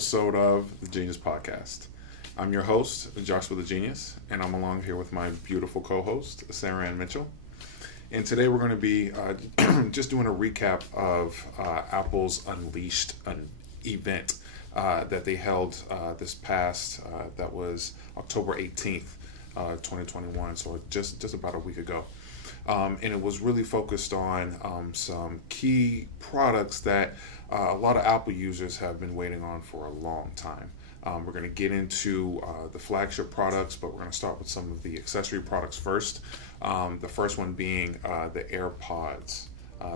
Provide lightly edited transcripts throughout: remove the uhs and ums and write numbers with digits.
episode of the Genius Podcast. I'm your host, Joshua the Genius, and I'm along here with my beautiful co-host, Sarah Ann Mitchell. And today we're going to be just doing a recap of Apple's Unleashed event that they held this past, that was October 18th, 2021, so just about a week ago. And it was really focused on some key products that a lot of Apple users have been waiting on for a long time. We're going to get into the flagship products, but we're going to start with some of the accessory products first. The first one being the AirPods.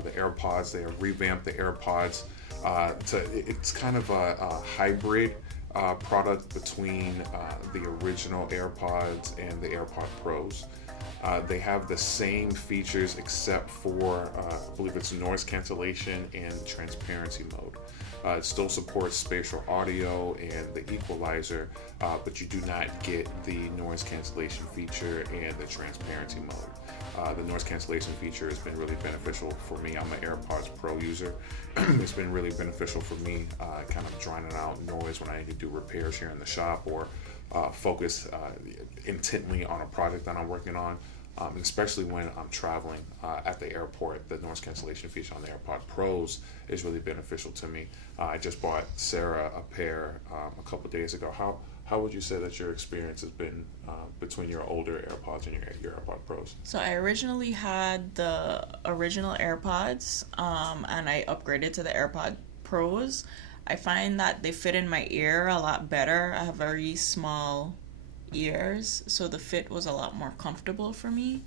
They have revamped the AirPods. It's kind of a hybrid product between the original AirPods and the AirPod Pros. They have the same features except for, I believe it's noise cancellation and transparency mode. It still supports spatial audio and the equalizer, but you do not get the noise cancellation feature and the transparency mode. The noise cancellation feature has been really beneficial for me. I'm an AirPods Pro user. It's been really beneficial for me, kind of drowning out noise when I need to do repairs here in the shop or focus intently on a project that I'm working on. And especially when I'm traveling at the airport, the noise cancellation feature on the AirPod Pros is really beneficial to me. I just bought Sarah a pair a couple days ago. How would you say that your experience has been between your older AirPods and your AirPod Pros? So I originally had the original AirPods, and I upgraded to the AirPod Pros. I find that they fit in my ear a lot better. I have very small ears, so the fit was a lot more comfortable for me.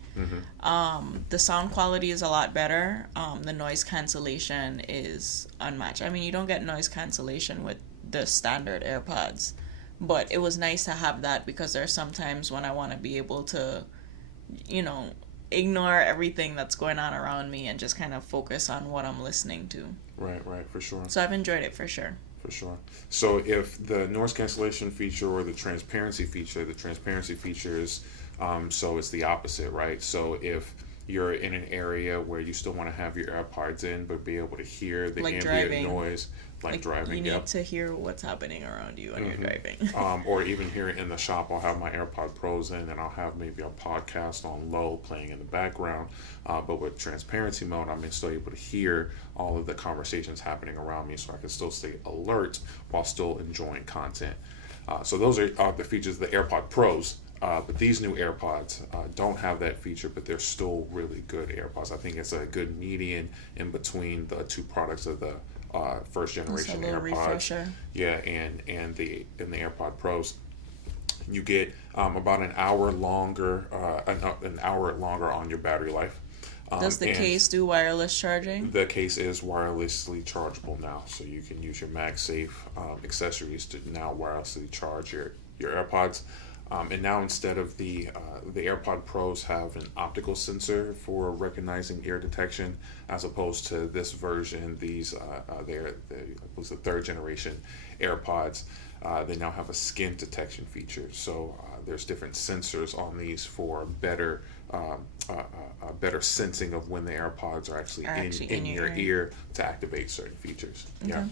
The sound quality is a lot better. The noise cancellation is unmatched. I mean, you don't get noise cancellation with the standard AirPods, but it was nice to have that because there's sometimes when I want to be able to, ignore everything that's going on around me and just kind of focus on what I'm listening to. Right, for sure. So I've enjoyed it for sure. For sure. So if the noise cancellation feature or the transparency feature is, so it's the opposite, right? So if you're in an area where you still want to have your AirPods in, but be able to hear the ambient noise, like driving. You need to hear what's happening around you when you're driving. Or even here in the shop, I'll have my AirPod Pros in and I'll have maybe a podcast on low playing in the background. But with transparency mode, I'm still able to hear all of the conversations happening around me so I can still stay alert while still enjoying content. So those are the features of the AirPod Pros. But these new AirPods don't have that feature, but they're still really good AirPods. I think it's a good median in between the two products of the first generation AirPods. Refresher. Yeah, and the AirPod Pros. You get about an hour longer on your battery life. Does the case do wireless charging? The case is wirelessly chargeable now, so you can use your Magsafe accessories to now wirelessly charge your AirPods. And now instead of the AirPod Pros have an optical sensor for recognizing ear detection, as opposed to this version, they're the third generation AirPods. They now have a skin detection feature. So there's different sensors on these for better sensing of when the AirPods are actually in your ear to activate certain features. Okay. Yeah.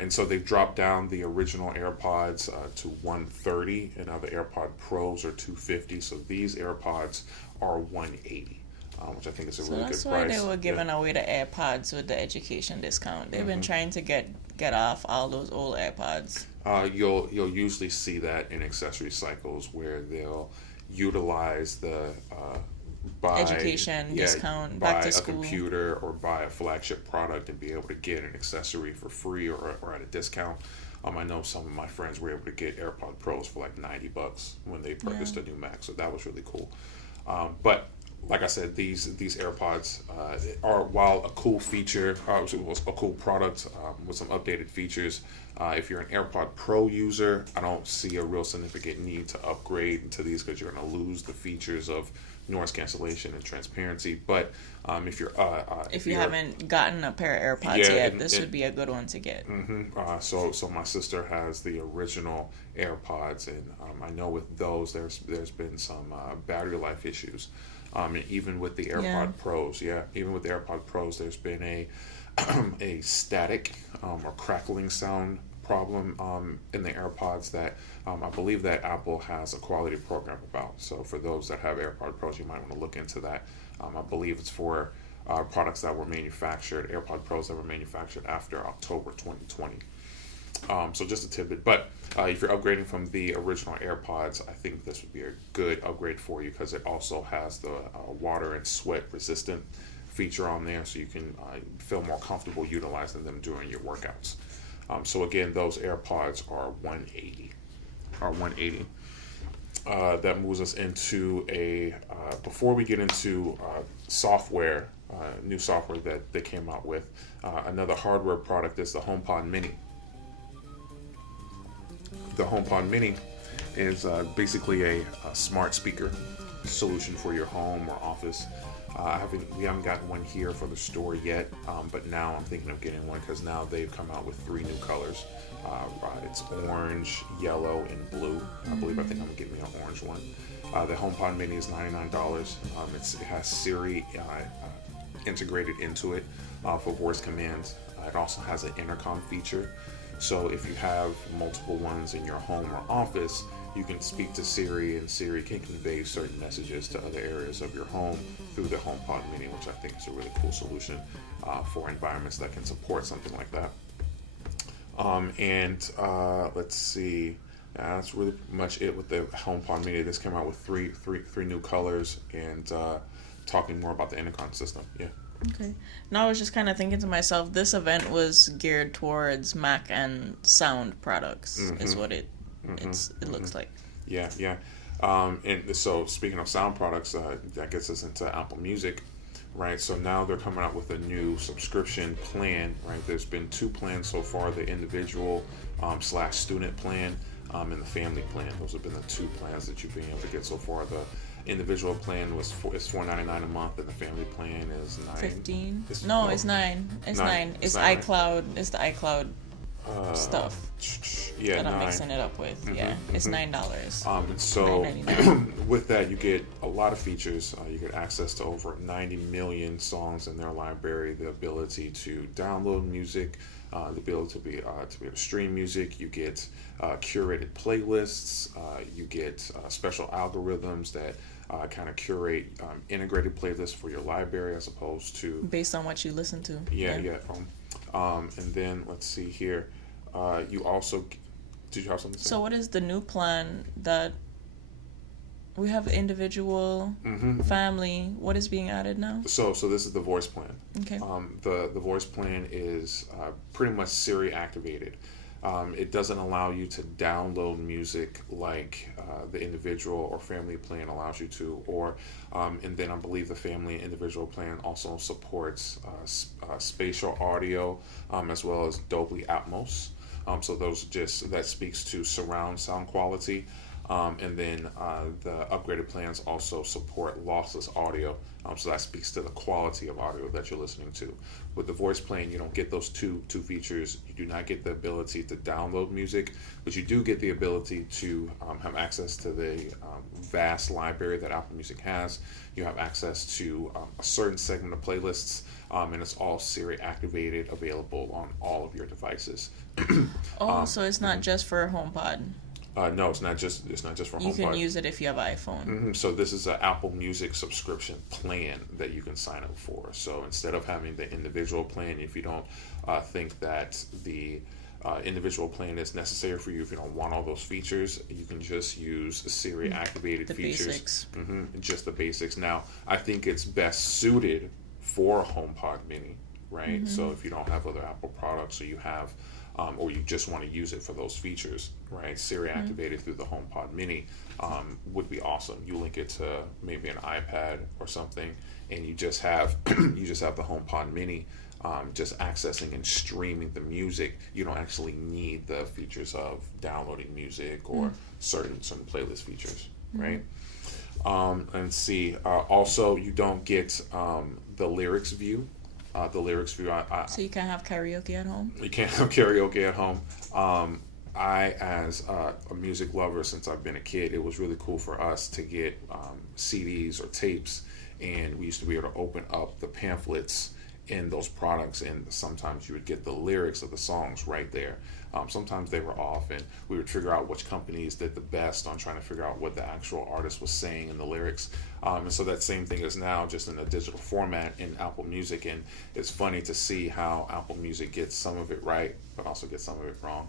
And so they've dropped down the original AirPods to $130, and now the AirPod Pros are $250. So these AirPods are $180, which I think is a really good price. So that's why they were giving away the AirPods with the education discount. They've been trying to get off all those old AirPods. You'll usually see that in accessory cycles where they'll utilize the education discount back to school, buy a computer or buy a flagship product and be able to get an accessory for free or at a discount. I know some of my friends were able to get AirPod Pros for like $90 when they purchased a new Mac, so that was really cool. But like I said, these AirPods are, while a cool feature, a cool product with some updated features. If you're an AirPod Pro user, I don't see a real significant need to upgrade to these because you're going to lose the features of noise cancellation and transparency. But if you haven't gotten a pair of AirPods yet, this would be a good one to get. So my sister has the original AirPods, and I know with those there's been some battery life issues. And even with the AirPod Pros, even with the AirPod Pros, there's been a static or crackling sound problem in the AirPods that I believe that Apple has a quality program about. So for those that have AirPod Pros, you might want to look into that. I believe it's for products that were manufactured, AirPod Pros that were manufactured after October 2020. So just a tidbit. But if you're upgrading from the original AirPods, I think this would be a good upgrade for you because it also has the water and sweat resistant feature on there, so you can feel more comfortable utilizing them during your workouts. So again, those AirPods are 180. That moves us into before we get into software, new software that they came out with, another hardware product is the HomePod Mini. The HomePod Mini is basically a smart speaker solution for your home or office. We haven't gotten one here for the store yet, but now I'm thinking of getting one because now they've come out with 3 new colors. It's orange, yellow, and blue. I think I'm gonna get me an orange one. The HomePod Mini is $99. It has Siri integrated into it for voice commands. It also has an intercom feature. So if you have multiple ones in your home or office, you can speak to Siri, and Siri can convey certain messages to other areas of your home through the HomePod Mini, which I think is a really cool solution for environments that can support something like that. Let's see. That's really much it with the HomePod Mini. This came out with three new colors and talking more about the intercom system. Yeah. Okay. Now I was just kind of thinking to myself, this event was geared towards Mac and sound products, is what it looks like. Yeah. And so speaking of sound products, that gets us into Apple Music, right? So now they're coming out with a new subscription plan, right? There's been 2 plans so far: the individual / student plan and the family plan. Those have been the 2 plans that you've been able to get so far. The individual plan is $4.99 a month, and the family plan is $9. It's 9. It's 9. It's iCloud. It's the iCloud stuff. Yeah, that I'm 9. mixing it up with. Yeah, it's $9. And so $9.99. with that, you get a lot of features. You get access to over 90 million songs in their library, the ability to download music, the ability to be able to stream music. You get curated playlists. You get special algorithms that kind of curate integrated playlists for your library as opposed to based on what you listen to. Yeah. And then let's see here. You also did you have something to say? So what is the new plan that we have? Individual, family. What is being added now? So this is the voice plan. Okay. The voice plan is pretty much Siri activated. It doesn't allow you to download music like the individual or family plan allows you to, and then I believe the family and individual plan also supports spatial audio as well as Dolby Atmos. So that speaks to surround sound quality. And then the upgraded plans also support lossless audio, so that speaks to the quality of audio that you're listening to. With the voice plan, you don't get those two features. You do not get the ability to download music, but you do get the ability to have access to the vast library that Apple Music has. You have access to a certain segment of playlists, and it's all Siri activated, available on all of your devices. So it's not just for HomePod. No, it's not just for HomePod. You can use it if you have an iPhone. So this is an Apple Music subscription plan that you can sign up for. So instead of having the individual plan, if you don't think that the individual plan is necessary for you, if you don't want all those features, you can just use Siri activated features. Basics. Just the basics. Now, I think it's best suited for HomePod Mini, right? So if you don't have other Apple products, or you have or you just want to use it for those features, right? Siri activated through the HomePod Mini would be awesome. You link it to maybe an iPad or something, and you just have the HomePod Mini just accessing and streaming the music. You don't actually need the features of downloading music or certain playlist features, right? And see, also you don't get the lyrics view. So you can't have karaoke at home? You can't have karaoke at home. I, as a music lover since I've been a kid, it was really cool for us to get CDs or tapes, and we used to be able to open up the pamphlets in those products, and sometimes you would get the lyrics of the songs right there. Sometimes they were off, and we would figure out which companies did the best on trying to figure out what the actual artist was saying in the lyrics. And so that same thing is now just in a digital format in Apple Music, and it's funny to see how Apple Music gets some of it right, but also gets some of it wrong.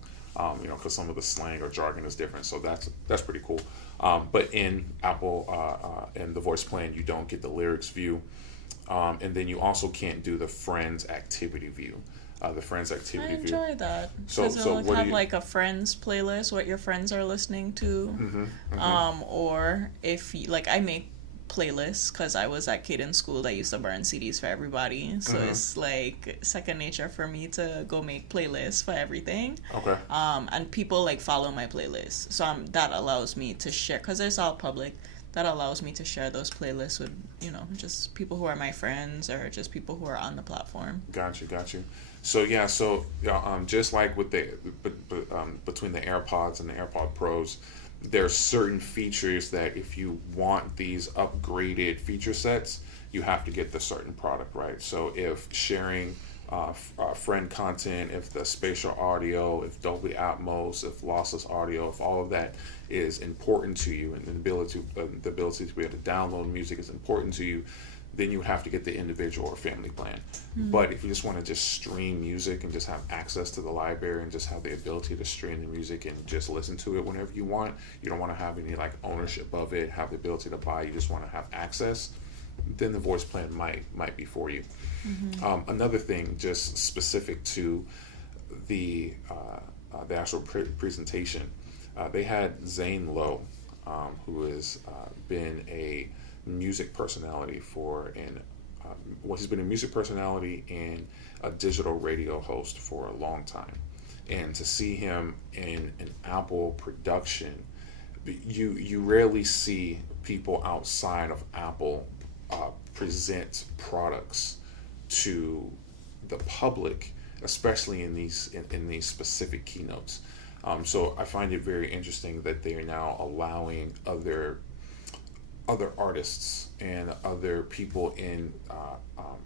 Because some of the slang or jargon is different, so that's pretty cool. But in Apple and the voice plan, you don't get the lyrics view, and then you also can't do the friends activity view. The friends activity view. I enjoy that. So it'll what have do you, like a friends playlist, what your friends are listening to. Or if you, like, I make playlists because I was that kid in school that used to burn CDs for everybody. So it's like second nature for me to go make playlists for everything. Okay. And people like follow my playlists. So that allows me to share, because it's all public. That allows me to share those playlists with, just people who are my friends or just people who are on the platform. Got you. So just like with between the AirPods and the AirPod Pros, there are certain features that if you want these upgraded feature sets, you have to get the certain product, right? So if sharing friend content, if the spatial audio, if Dolby Atmos, if lossless audio, if all of that is important to you, and the ability to be able to download music is important to you, then you have to get the individual or family plan. But if you just want to just stream music and just have access to the library and just have the ability to stream the music and just listen to it whenever you want, you don't want to have any like ownership of it, have the ability to buy, you just want to have access, then the voice plan might be for you. Another thing just specific to the actual presentation, they had Zane Lowe, who has been a music personality he's been a music personality and a digital radio host for a long time. And to see him in an Apple production, you rarely see people outside of Apple present products to the public, especially in these specific keynotes. So I find it very interesting that they are now allowing other artists and other people in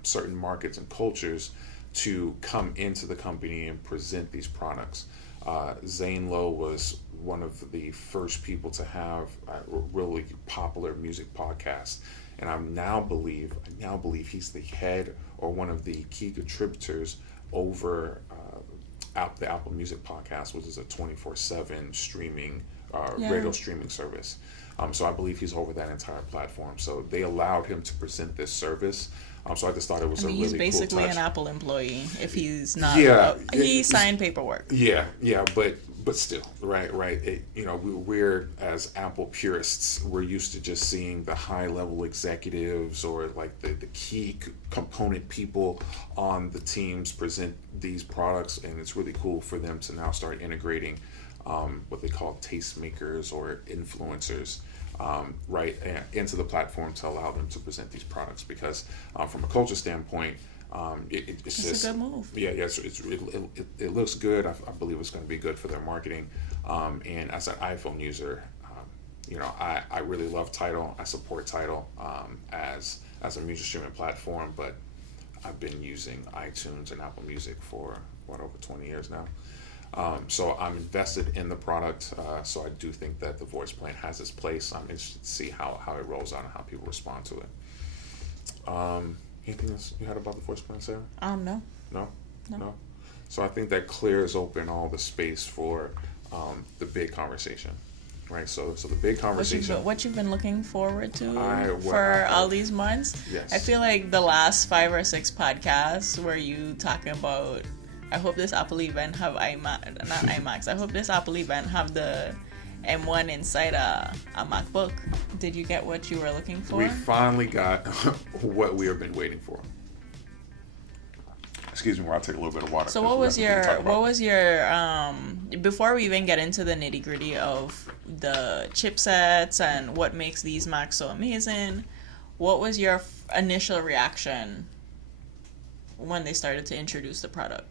certain markets and cultures to come into the company and present these products. Zane Lowe was one of the first people to have a really popular music podcast, and I now believe he's the head or one of the key contributors over the Apple Music Podcast, which is a 24/7 streaming radio streaming service. So I believe he's over that entire platform. So they allowed him to present this service. So I just thought it was a really cool touch. He's basically an Apple employee if he's not. He signed paperwork. Yeah, but still, right. We're as Apple purists, we're used to just seeing the high level executives or like the key component people on the teams present these products, and it's really cool for them to now start integrating what they call tastemakers or influencers into the platform to allow them to present these products, because from a culture standpoint, it's just a good move. It looks good. I believe it's going to be good for their marketing, and as an iPhone user, I really love Tidal. I support Tidal as a music streaming platform, but I've been using iTunes and Apple Music for over 20 years now. So I'm invested in the product. So I do think that the voice plan has its place. I'm interested to see how it rolls out and how people respond to it. Anything else you had about the voice plan, Sarah? No. No. So I think that clears open all the space for the big conversation, right? So the big conversation. What you've been looking forward to for all these months? Yes. I feel like the last 5 or 6 podcasts where you talking about, I hope this Apple event have iMacs. I hope this Apple event have the M1 inside a MacBook. Did you get what you were looking for? We finally got what we have been waiting for. Excuse me while I take a little bit of water. So what was your before we even get into the nitty gritty of the chipsets and what makes these Macs so amazing, what was your initial reaction when they started to introduce the product?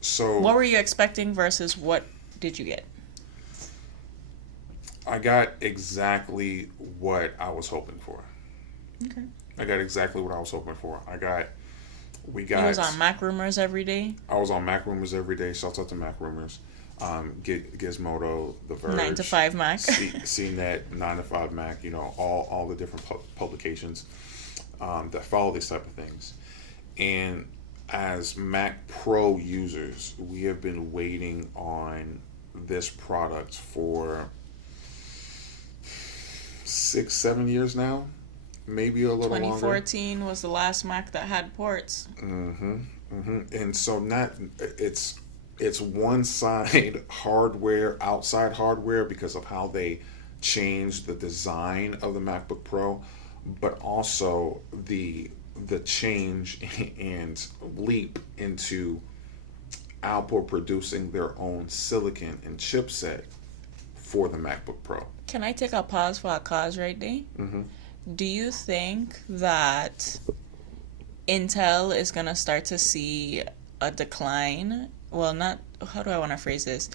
So what were you expecting versus what did you get? I got exactly what I was hoping for. Okay. I got exactly what I was hoping for. I got We He got. was on Mac Rumors every day. I was on Mac Rumors every day. Shouts out to Mac Rumors. Gizmodo, The Verge, 9 to 5 Mac. CNET, 9 to 5 Mac. You know, all the different publications that follow these type of things. And as Mac Pro users, we have been waiting on this product for 6-7 years now, maybe a little longer. 2014 was the last Mac that had ports. And so it's one side hardware, outside hardware, because of how they changed the design of the MacBook Pro, but also the change and leap into Apple producing their own silicon and chipset for the MacBook Pro. Can I take a pause for a cause right there? Do you think that Intel is going to start to see a decline? Well, not, how do I want to phrase this?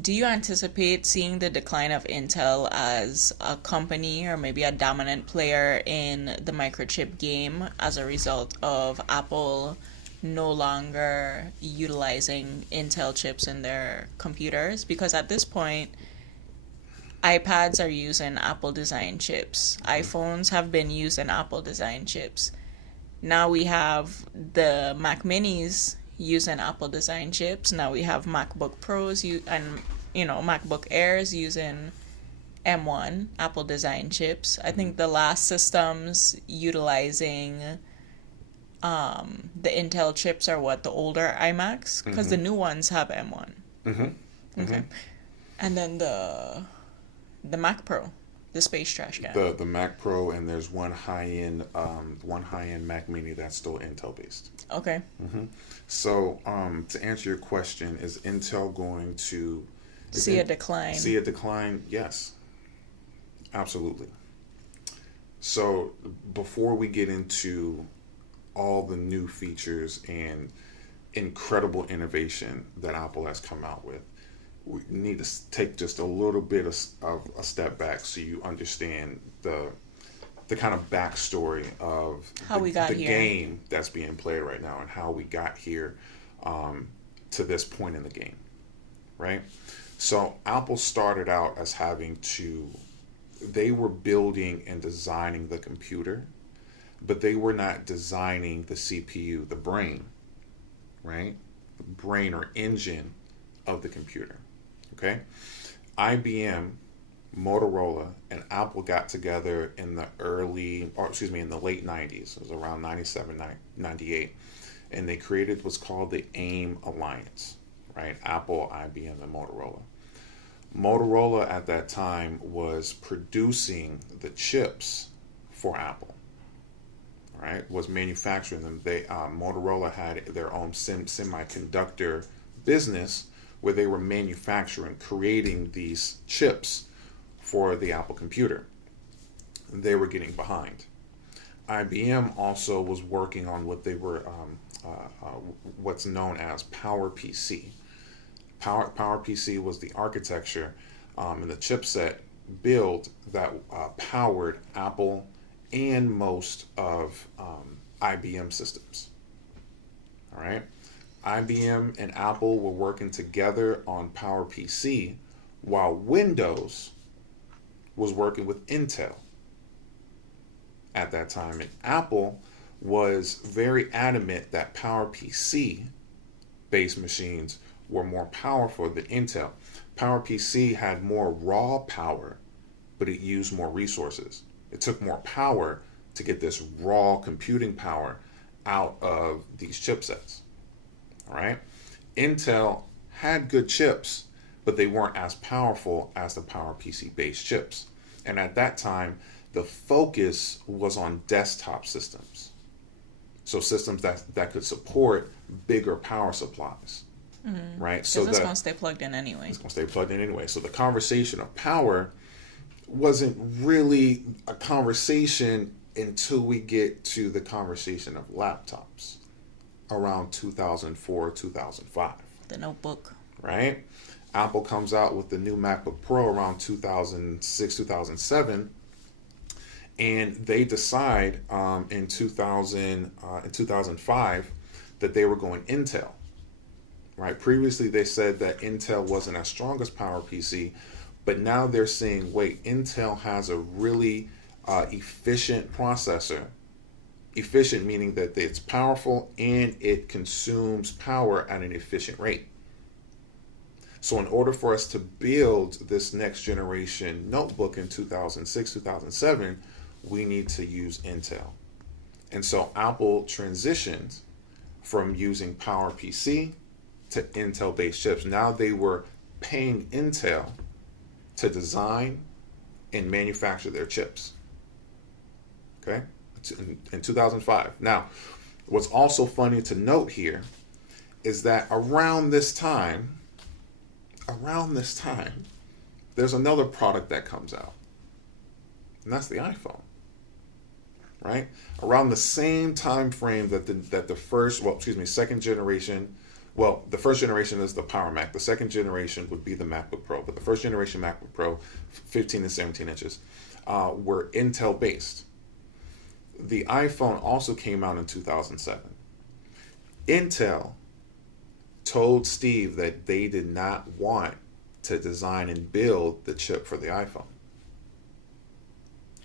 Do you anticipate seeing the decline of Intel as a company or maybe a dominant player in the microchip game as a result of Apple no longer utilizing Intel chips in their computers? Because at this point, iPads are using Apple design chips. iPhones have been using Apple design chips. Now we have the Mac Minis using Apple design chips. Now we have MacBook Pros and MacBook Airs using M1 Apple design chips. I think the last systems utilizing the Intel chips are the older iMacs, because the new ones have M1. Okay. And then the Mac Pro, the space trash can. The Mac Pro, and there's one high-end Mac Mini that's still Intel based. Okay. So to answer your question, is Intel going to see a decline? See a decline? Yes, absolutely. So before we get into all the new features and incredible innovation that Apple has come out with, we need to take just a little bit of a step back so you understand the kind of backstory of how we got the here, game that's being played right now, and how we got here to this point in the game, right? So Apple started out as they were building and designing the computer, but they were not designing the CPU, the brain, right? The brain or engine of the computer. Okay, IBM, Motorola, and Apple got together in the late 90s. It was around 97, 98. And they created what's called the AIM Alliance, right? Apple, IBM, and Motorola. Motorola at that time was producing the chips for Apple, right? Was manufacturing them. Motorola had their own semiconductor business where they were manufacturing, creating these chips for the Apple computer. They were getting behind. IBM also was working on what they were, what's known as PowerPC. PowerPC was the architecture and the chipset build that powered Apple and most of IBM systems. All right. IBM and Apple were working together on PowerPC while Windows was working with Intel at that time. And Apple was very adamant that PowerPC based machines were more powerful than Intel. PowerPC had more raw power, but it used more resources. It took more power to get this raw computing power out of these chipsets. All right. Intel had good chips, but they weren't as powerful as the PowerPC based chips. And at that time, the focus was on desktop systems. So systems that could support bigger power supplies. Right? So it's going to stay plugged in anyway. It's going to stay plugged in anyway. So the conversation of power wasn't really a conversation until we get to the conversation of laptops around 2004, 2005. The notebook. Right? Apple comes out with the new MacBook Pro around 2006, 2007. And they decide in 2005 that they were going Intel. Right? Previously, they said that Intel wasn't as strong as PowerPC, but now they're saying, wait, Intel has a really efficient processor. Efficient meaning that it's powerful and it consumes power at an efficient rate. So in order for us to build this next generation notebook in 2006, 2007, we need to use Intel. And so Apple transitioned from using PowerPC to Intel-based chips. Now they were paying Intel to design and manufacture their chips. Okay? In 2005. Now, what's also funny to note here is that around this time, there's another product that comes out. And that's the iPhone. Right? Around the same time frame that the second generation, the first generation is the Power Mac. The second generation would be the MacBook Pro. But the first generation MacBook Pro, 15 and 17 inches, were Intel based. The iPhone also came out in 2007. Intel told Steve that they did not want to design and build the chip for the iPhone.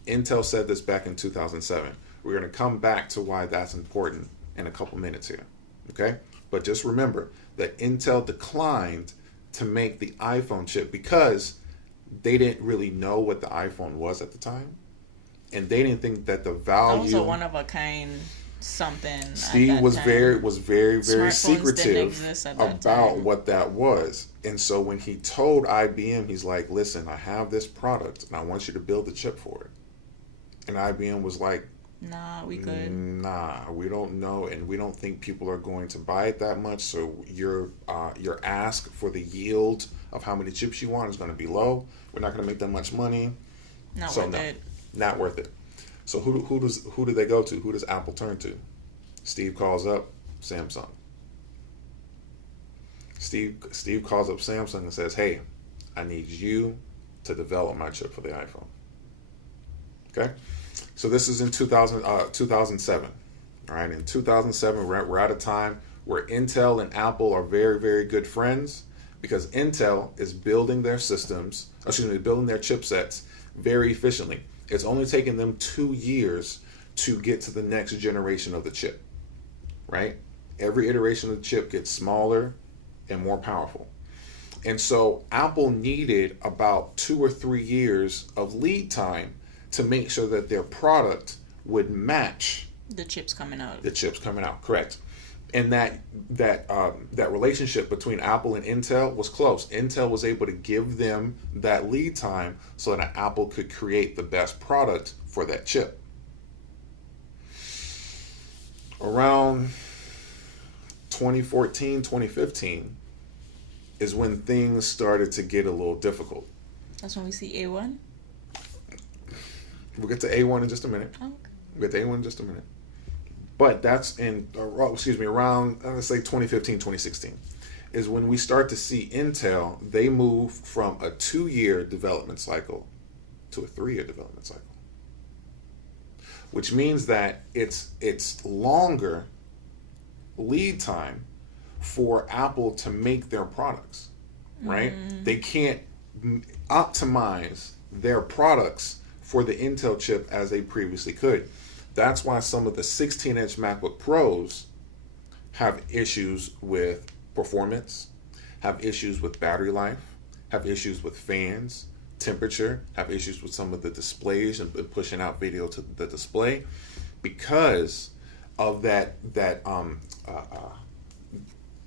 Intel said this back in 2007. We're going to come back to why that's important in a couple minutes here. Okay? But just remember that Intel declined to make the iPhone chip because they didn't really know what the iPhone was at the time. And they didn't think that the value. That was a one of a kind something. Steve was very secretive about time. what that was. And so when he told IBM, he's like, listen, I have this product and I want you to build the chip for it. And IBM was like, nah, we good. Nah, we don't know, and we don't think people are going to buy it that much. So your ask for the yield of how many chips you want is going to be low. We're not going to make that much money. Not worth it. Not worth it. So who do they go to? Who does Apple turn to? Steve calls up Samsung. Steve calls up Samsung and says, "Hey, I need you to develop my chip for the iPhone." Okay, so this is in 2007. All right, in 2007, we're at a time where Intel and Apple are very, very good friends because Intel is building their building their chipsets very efficiently. It's only taken them 2 years to get to the next generation of the chip, right? Every iteration of the chip gets smaller and more powerful. And so Apple needed about 2 or 3 years of lead time to make sure that their product would match the chips coming out. Correct. And that relationship between Apple and Intel was close. Intel was able to give them that lead time so that Apple could create the best product for that chip. Around 2014, 2015 is when things started to get a little difficult. That's when we see A1? We'll get to A1 in just a minute. Okay. We'll get to A1 in just a minute. But that's around, let's say 2015, 2016, is when we start to see Intel, they move from a 2-year development cycle to a 3-year development cycle. Which means that it's longer lead time for Apple to make their products, right? They can't optimize their products for the Intel chip as they previously could. That's why some of the 16-inch MacBook Pros have issues with performance, have issues with battery life, have issues with fans, temperature, have issues with some of the displays and pushing out video to the display because of that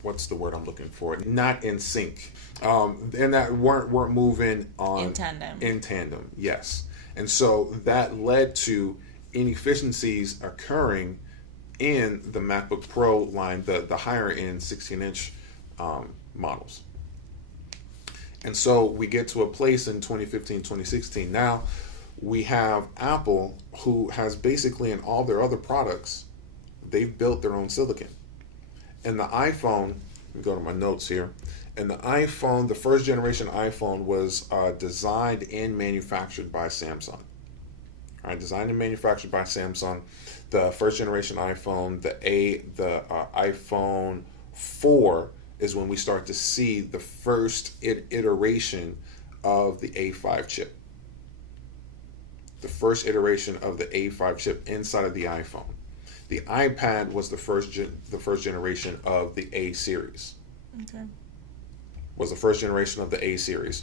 what's the word I'm looking for? Not in sync. And that weren't moving on in tandem, yes. And so that led to inefficiencies occurring in the MacBook Pro line, the higher end 16-inch models. And so we get to a place in 2015, 2016. Now we have Apple, who has basically in all their other products, they've built their own silicon. And the iPhone, let me go to my notes here. And the iPhone, the first generation iPhone was designed and manufactured by Samsung. All right, designed and manufactured by Samsung. The first generation iPhone, the iPhone 4 is when we start to see the first iteration of the A5 chip. The first iteration of the A5 chip inside of the iPhone. The iPad was the first generation of the A series. Okay. Was the first generation of the A series.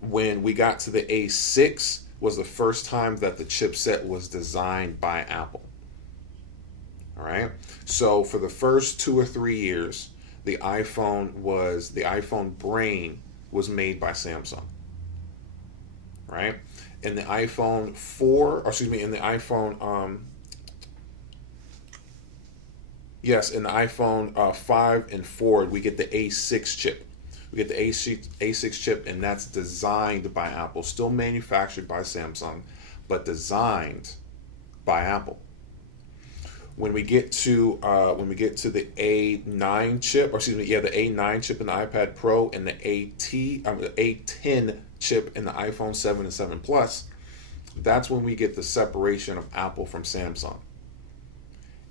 When we got to the A6 was the first time that the chipset was designed by Apple. All right. So for the first 2 or 3 years, the iPhone brain was made by Samsung. Right? In the iPhone 4, or excuse me, in the iPhone in the iPhone 5 and 4, we get the A6 chip. We get the A6 chip, and that's designed by Apple, still manufactured by Samsung, but designed by Apple. When we get to the A9 chip, the A9 chip in the iPad Pro and the A10 chip in the iPhone 7 and 7 Plus, that's when we get the separation of Apple from Samsung.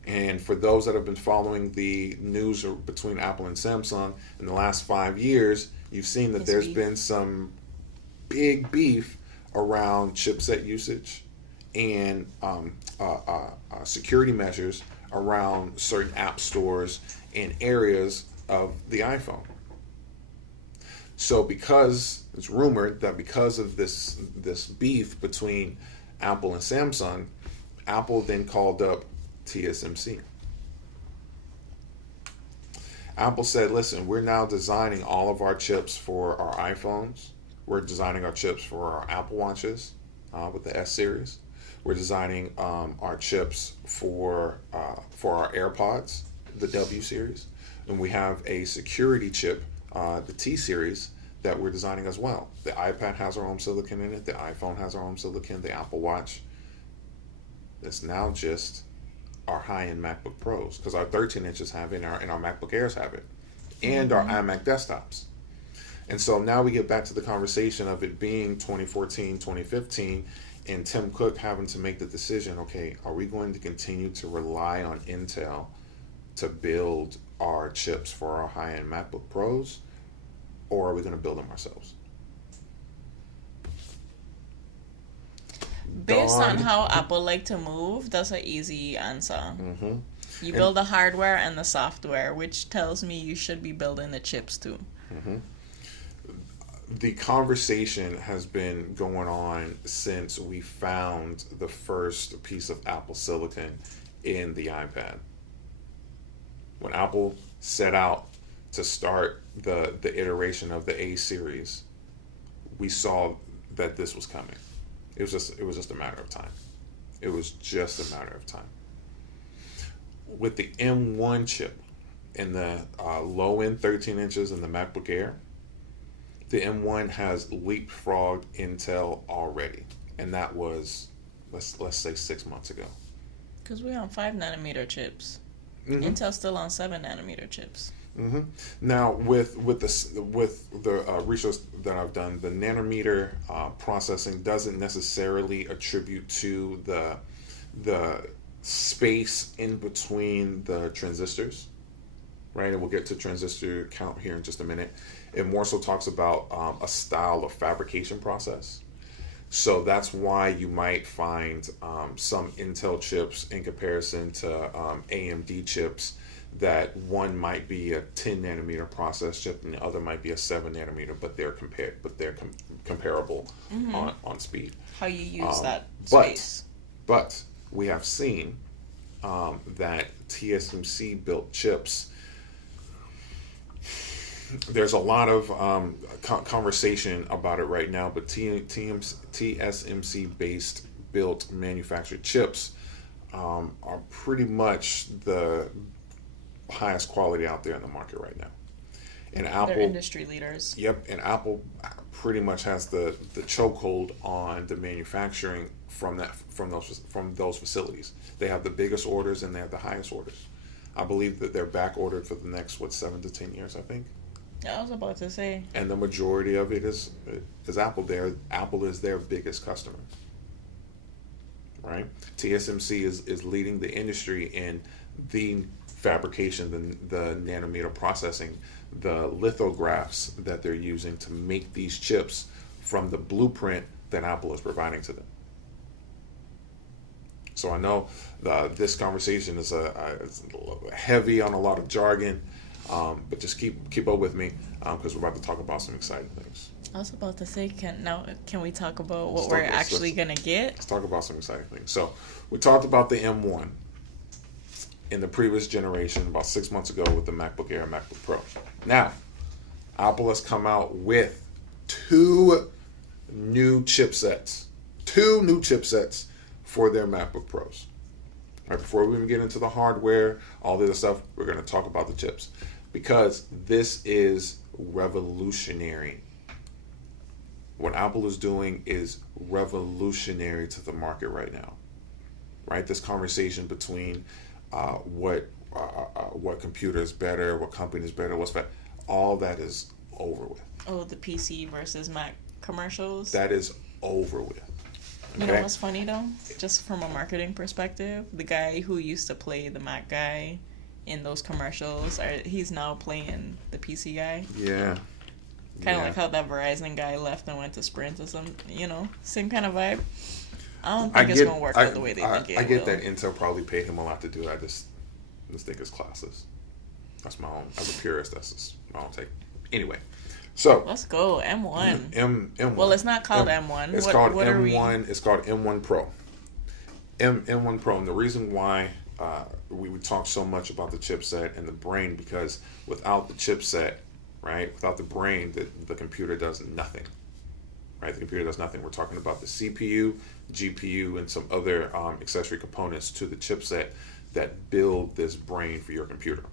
And for those that have been following the news between Apple and Samsung in the last 5 years, you've seen that there's been some big beef around chipset usage and security measures around certain app stores and areas of the iPhone. So because it's rumored that because of this beef between Apple and Samsung, Apple then called up TSMC. Apple said, listen, we're now designing all of our chips for our iPhones. We're designing our chips for our Apple Watches with the S series. We're designing our chips for our AirPods, the W series. And we have a security chip, the T series, that we're designing as well. The iPad has our own silicon in it. The iPhone has our own silicon. The Apple Watch. It's now just our high-end MacBook Pros, because our 13 inches have it, and our MacBook Airs have it, and our iMac desktops. And so now we get back to the conversation of it being 2014, 2015, and Tim Cook having to make the decision, okay, are we going to continue to rely on Intel to build our chips for our high-end MacBook Pros, or are we going to build them ourselves? Based on how Apple like to move, that's an easy answer. Mm-hmm. You build the hardware and the software, which tells me you should be building the chips too. Mm-hmm. The conversation has been going on since we found the first piece of Apple silicon in the iPad. When Apple set out to start the iteration of the A series, we saw that this was coming. It was just a matter of time. It was just a matter of time. With the M1 chip in the low-end 13 inches in the MacBook Air, the M1 has leapfrogged Intel already, and that was let's say 6 months ago. Because we're on 5 nanometer chips. Mm-hmm. Intel's still on 7 nanometer chips. Mm-hmm. Now, with the research that I've done, the nanometer processing doesn't necessarily attribute to the space in between the transistors, right? And we'll get to transistor count here in just a minute. It more so talks about a style of fabrication process. So that's why you might find some Intel chips in comparison to AMD chips, that one might be a 10 nanometer process chip and the other might be a 7 nanometer, but they're comparable on speed. How you use that space. But we have seen that TSMC built chips. There's a lot of conversation about it right now, but TSMC based built manufactured chips are pretty much the highest quality out there in the market right now. And Apple, they're industry leaders. Yep, and Apple pretty much has the chokehold on the manufacturing from those facilities. They have the biggest orders and they have the highest orders. I believe that they're back ordered for the next 7 to 10 years, I think. I was about to say. And the majority of it is Apple. Apple is their biggest customer. right? TSMC is leading the industry in the fabrication, the nanometer processing, the lithographs that they're using to make these chips from the blueprint that Apple is providing to them. So I know this conversation is it's heavy on a lot of jargon, but just keep up with me because we're about to talk about some exciting things. I was about to say, can we talk about what we're actually going to get? Let's talk about some exciting things. So we talked about the M1 in the previous generation about 6 months ago with the MacBook Air and MacBook Pro. Now, Apple has come out with two new chipsets for their MacBook Pros. Right, before we even get into the hardware, all the other stuff, we're going to talk about the chips because this is revolutionary. What Apple is doing is revolutionary to the market right now. Right, this conversation between what computer is better, what company is better, what's better, all that is over with. Oh, the PC versus Mac commercials? That is over with. Okay? You know what's funny though? Just from a marketing perspective, the guy who used to play the Mac guy in those commercials, he's now playing the PC guy. Yeah. Kind of like how that Verizon guy left and went to Sprint or some, same kind of vibe. I don't think it's going to work out the way they think it will. I get that Intel probably paid him a lot to do it. I just think it's classless. That's my own. As a purist, that's just my own take. Anyway, so let's go M1. M1. Well, it's not called M1. It's called M1. It's called M1 Pro. M1 Pro, and the reason why we would talk so much about the chipset and the brain because without the chipset, right, without the brain, the computer does nothing. Right, the computer does nothing. We're talking about the CPU, GPU, and some other accessory components to the chipset that build this brain for your computer.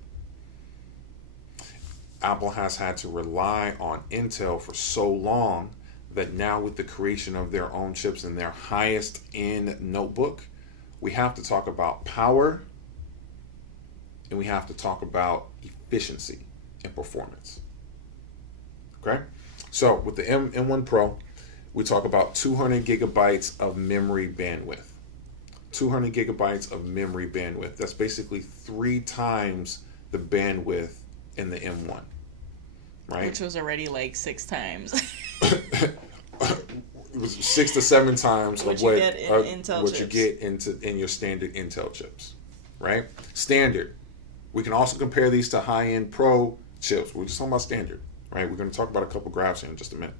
Apple has had to rely on Intel for so long that now with the creation of their own chips in their highest end notebook, we have to talk about power and we have to talk about efficiency and performance. Okay? So with the M1 Pro, we talk about 200 gigabytes of memory bandwidth. 200 gigabytes of memory bandwidth. That's basically 3 times the bandwidth in the M1. Right? Which was already like 6 times. It was 6 to 7 times what of what you get in your standard Intel chips. Right? Standard. We can also compare these to high-end Pro chips. We're just talking about standard. Right? We're going to talk about a couple graphs here in just a minute.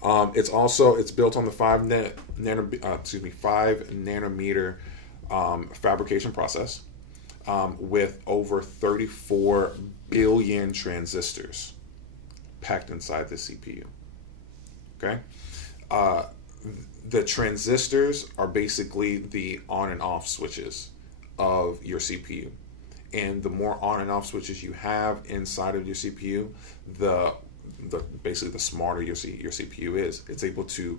It's built on the 5 nanometer fabrication process with over 34 billion transistors packed inside the CPU. Okay, the transistors are basically the on and off switches of your CPU, and the more on and off switches you have inside of your CPU, basically the smarter your CPU is. It's able to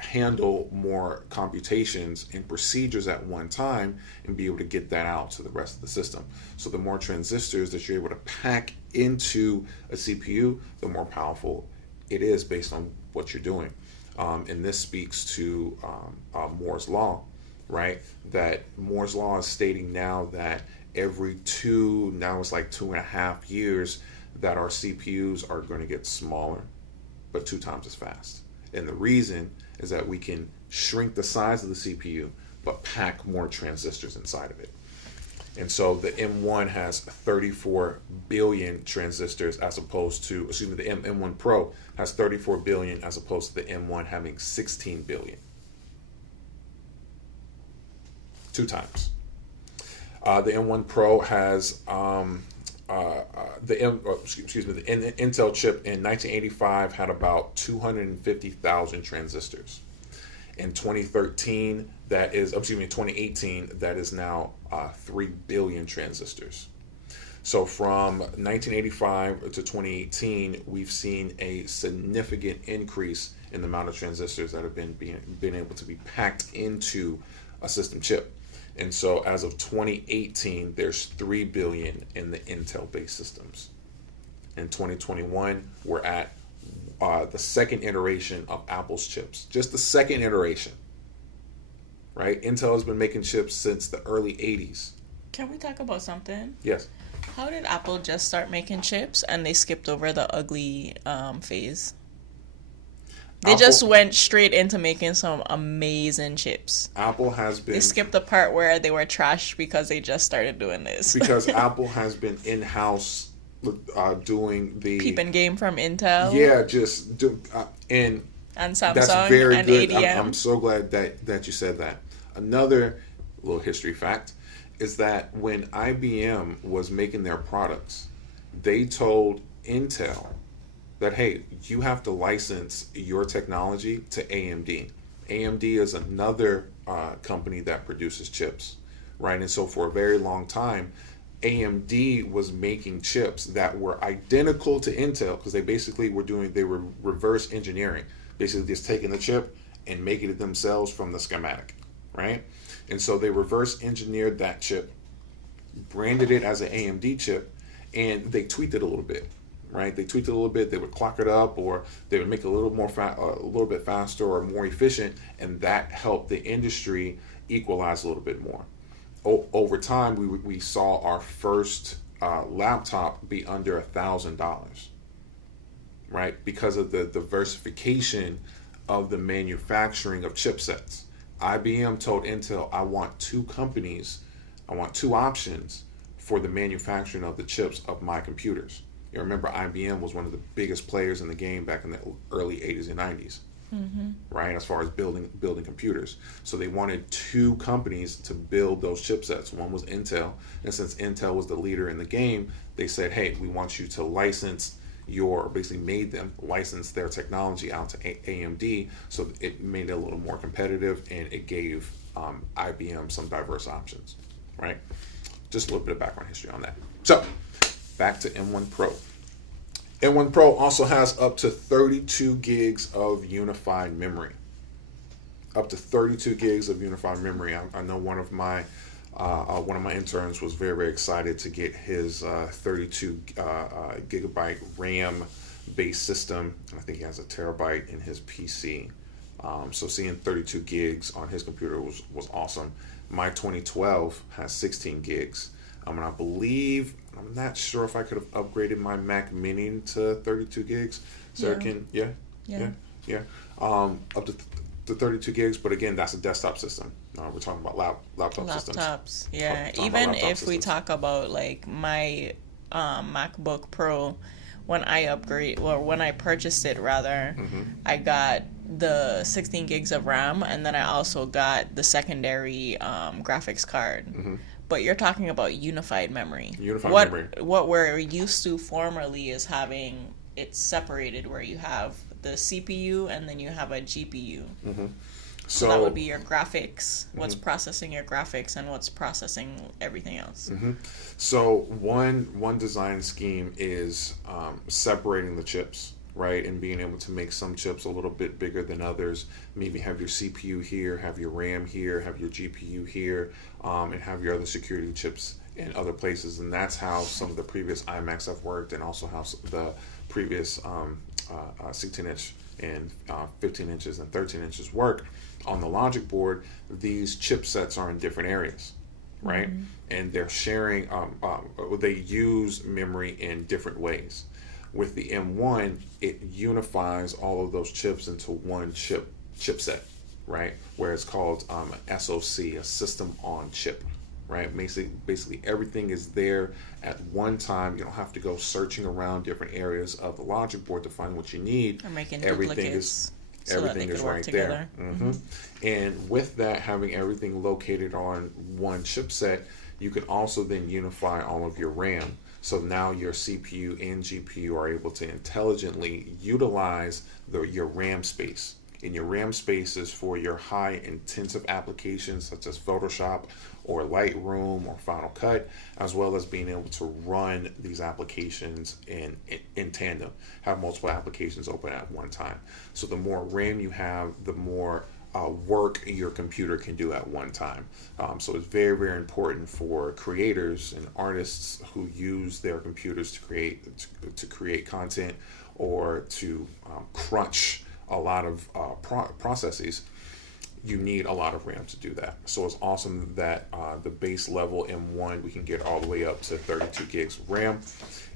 handle more computations and procedures at one time and be able to get that out to the rest of the system. So the more transistors that you're able to pack into a CPU, the more powerful it is based on what you're doing. And this speaks to Moore's Law, right? That Moore's Law is stating now that every 2.5 years, that our CPUs are going to get smaller, but 2 times as fast. And the reason is that we can shrink the size of the CPU, but pack more transistors inside of it. And so the M1 has 34 billion transistors the M1 Pro has 34 billion as opposed to the M1 having 16 billion. 2 times. The M1 Pro has the Intel chip in 1985 had about 250,000 transistors. In 2018, that is now 3 billion transistors. So from 1985 to 2018, we've seen a significant increase in the amount of transistors that have been able to be packed into a system chip. And so as of 2018, there's 3 billion in the Intel-based systems. In 2021, we're at the second iteration of Apple's chips. Just the second iteration. right? Intel has been making chips since the early 80s. Can we talk about something? Yes. How did Apple just start making chips and they skipped over the ugly phase? They just went straight into making some amazing chips. Apple has been... They skipped the part where they were trash because they just started doing this. Because Apple has been in-house doing the... Peeping game from Intel. Yeah, just... and Samsung that's very and good. ADM. I'm so glad that you said that. Another little history fact is that when IBM was making their products, they told Intel that, hey, you have to license your technology to AMD. AMD is another company that produces chips, right? And so for a very long time, AMD was making chips that were identical to Intel because they were reverse engineering, basically just taking the chip and making it themselves from the schematic, right? And so they reverse engineered that chip, branded it as an AMD chip, and they tweaked it a little bit, right? They tweaked it a little bit. They would clock it up, or they would make it a little bit faster or more efficient, and that helped the industry equalize a little bit more. Over time, we saw our first laptop be under $1,000, right? Because of the diversification of the manufacturing of chipsets. IBM told Intel, I want two options for the manufacturing of the chips of my computers. You remember IBM was one of the biggest players in the game back in the early 80s and 90s, right? As far as building computers. So they wanted two companies to build those chipsets. One was Intel, and since Intel was the leader in the game, they said, hey, we want you to license made them license their technology out to AMD, so it made it a little more competitive, and it gave IBM some diverse options, right? Just a little bit of background history on that. So, back to M1 Pro. M1 Pro also has up to 32 gigs of unified memory. Up to 32 gigs of unified memory. I know one of my interns was very, very excited to get his 32 gigabyte RAM based system. I think he has a terabyte in his PC. So seeing 32 gigs on his computer was awesome. My 2012 has 16 gigs. And I believe, I'm not sure if I could have upgraded my Mac Mini to 32 gigs. So yeah. Up to 32 gigs, but again, that's a desktop system. We're talking about laptop systems. Laptops, yeah. Even if we talk about like my MacBook Pro, when I purchased it rather, I got the 16 gigs of RAM, and then I also got the secondary graphics card. But you're talking about unified memory. Memory. What we're used to formerly is having it separated, where you have the CPU and then you have a GPU. So that would be your graphics, what's processing your graphics and what's processing everything else. So one design scheme is separating the chips, right? And being able to make some chips a little bit bigger than others. Maybe have your CPU here, have your RAM here, have your GPU here, and have your other security chips in other places. And that's how some of the previous iMacs have worked, and also how the previous 16-inch and 15 inches and 13 inches work. On the logic board, these chipsets are in different areas, right? And they're sharing, they use memory in different ways. With the M1, it unifies all of those chips into one chipset, right? Where it's called an SoC, a system on chip, right? Basically everything is there at one time. You don't have to go searching around different areas of the logic board to find what you need. Or making everything duplicates. Everything is right there. And with that, having everything located on one chipset, you can also then unify all of your RAM. So now your CPU and GPU are able to intelligently utilize your RAM space. And your RAM space is for your high intensive applications such as Photoshop or Lightroom or Final Cut, as well as being able to run these applications in tandem, have multiple applications open at one time. So the more RAM you have, the more work your computer can do at one time. So it's very, very important for creators and artists who use their computers to create content or to crunch a lot of processes. you need a lot of RAM to do that. So it's awesome that the base level M1, we can get all the way up to 32 gigs of RAM.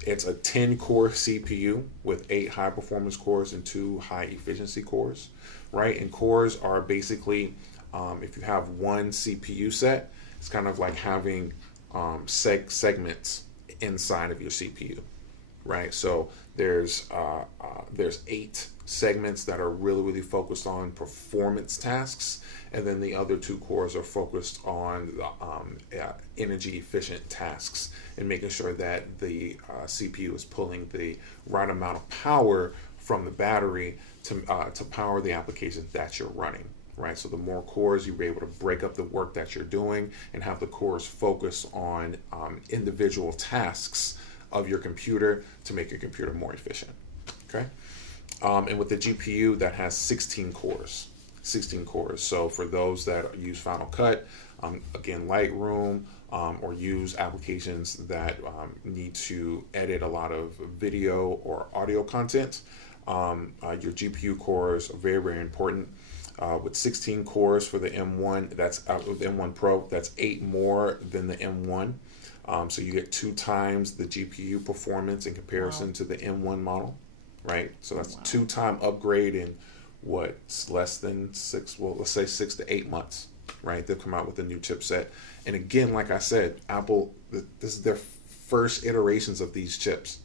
It's a 10-core CPU with 8 high-performance cores and 2 high-efficiency cores, right? And cores are basically, if you have one CPU set, it's kind of like having segments inside of your CPU, right? So there's 8 segments that are really focused on performance tasks, and then the other 2 cores are focused on energy efficient tasks and making sure that the CPU is pulling the right amount of power from the battery to power the applications that you're running. Right, so the more cores, you'll be able to break up the work that you're doing and have the cores focus on individual tasks of your computer to make your computer more efficient. Okay, and with the GPU, that has 16 cores. So for those that use Final Cut, again, Lightroom, or use applications that need to edit a lot of video or audio content, your GPU cores are very important. With 16 cores for the M1, that's with M1 Pro, that's 8 more than the M1. So you get 2 times the GPU performance in comparison to the M1 model, right? So that's 2-time upgrade in less than 6, well, let's say 6 to 8 months, right? They'll come out with a new chipset. And again, like I said, Apple, this is their first iterations of these chips.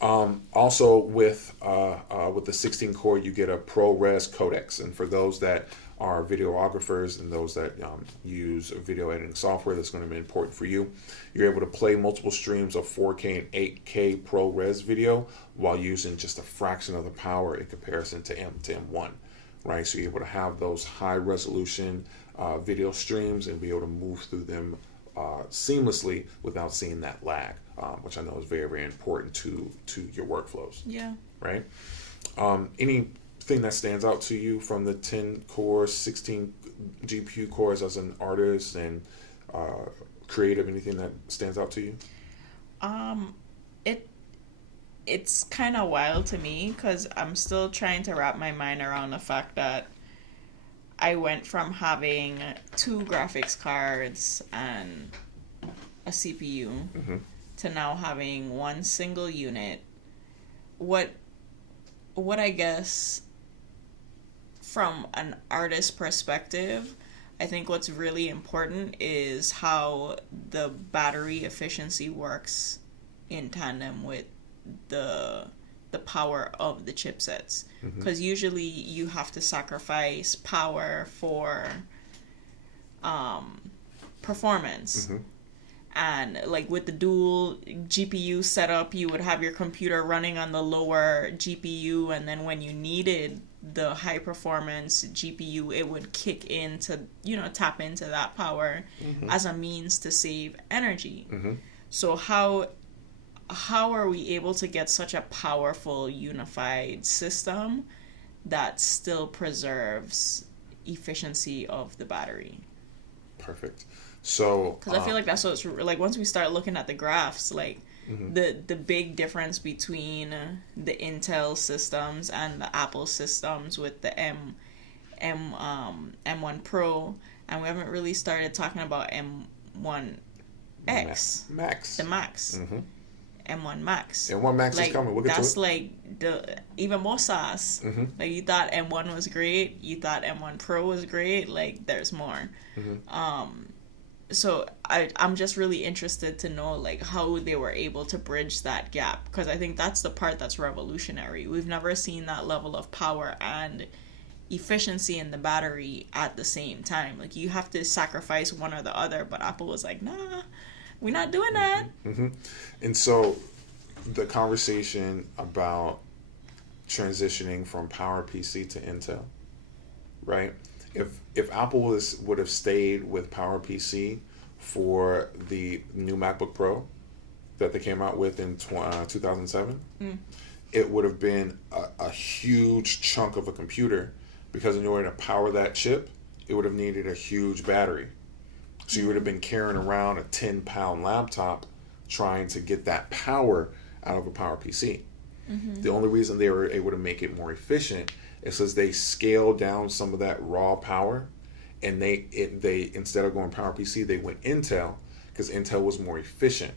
Also with the 16 core, you get a ProRes codecs, and for those that are videographers and those that use video editing software, that's going to be important for you. You're able to play multiple streams of 4K and 8K ProRes video while using just a fraction of the power in comparison to M1, right? So you're able to have those high resolution video streams and be able to move through them seamlessly without seeing that lag, which I know is very important to your workflows. Yeah. Right? Anything that stands out to you from the 10 core, 16 GPU cores as an artist and creative? Anything that stands out to you? It's kind of wild to me because I'm still trying to wrap my mind around the fact that I went from having 2 graphics cards and a CPU to now having one single unit. What I guess from an artist perspective, I think what's really important is how the battery efficiency works in tandem with the power of the chipsets, because usually you have to sacrifice power for performance. And like with the dual GPU setup, you would have your computer running on the lower GPU, and then when you needed the high performance GPU, it would kick in to, tap into that power as a means to save energy. So how are we able to get such a powerful unified system that still preserves efficiency of the battery? Perfect. So because I feel like that's what it's like. Once we start looking at the graphs, like the big difference between the Intel systems and the Apple systems with the M1 Pro, and we haven't really started talking about M1 X, the Max. M1 Max. M1 Max is coming. We'll get to it. That's like even more sauce. Like you thought M1 was great, you thought M1 Pro was great. Like there's more. So I'm just really interested to know like how they were able to bridge that gap, because I think that's the part that's revolutionary. We've never seen that level of power and efficiency in the battery at the same time. Like you have to sacrifice one or the other, but Apple was like, nah, we're not doing that. And so the conversation about transitioning from PowerPC to Intel, right? If Apple would have stayed with PowerPC for the new MacBook Pro that they came out with in 2007, it would have been a huge chunk of a computer, because in order to power that chip, it would have needed a huge battery. So you would have been carrying around a 10-pound laptop trying to get that power out of a PowerPC. The only reason they were able to make it more efficient is because they scaled down some of that raw power, and they instead of going PowerPC, they went Intel because Intel was more efficient,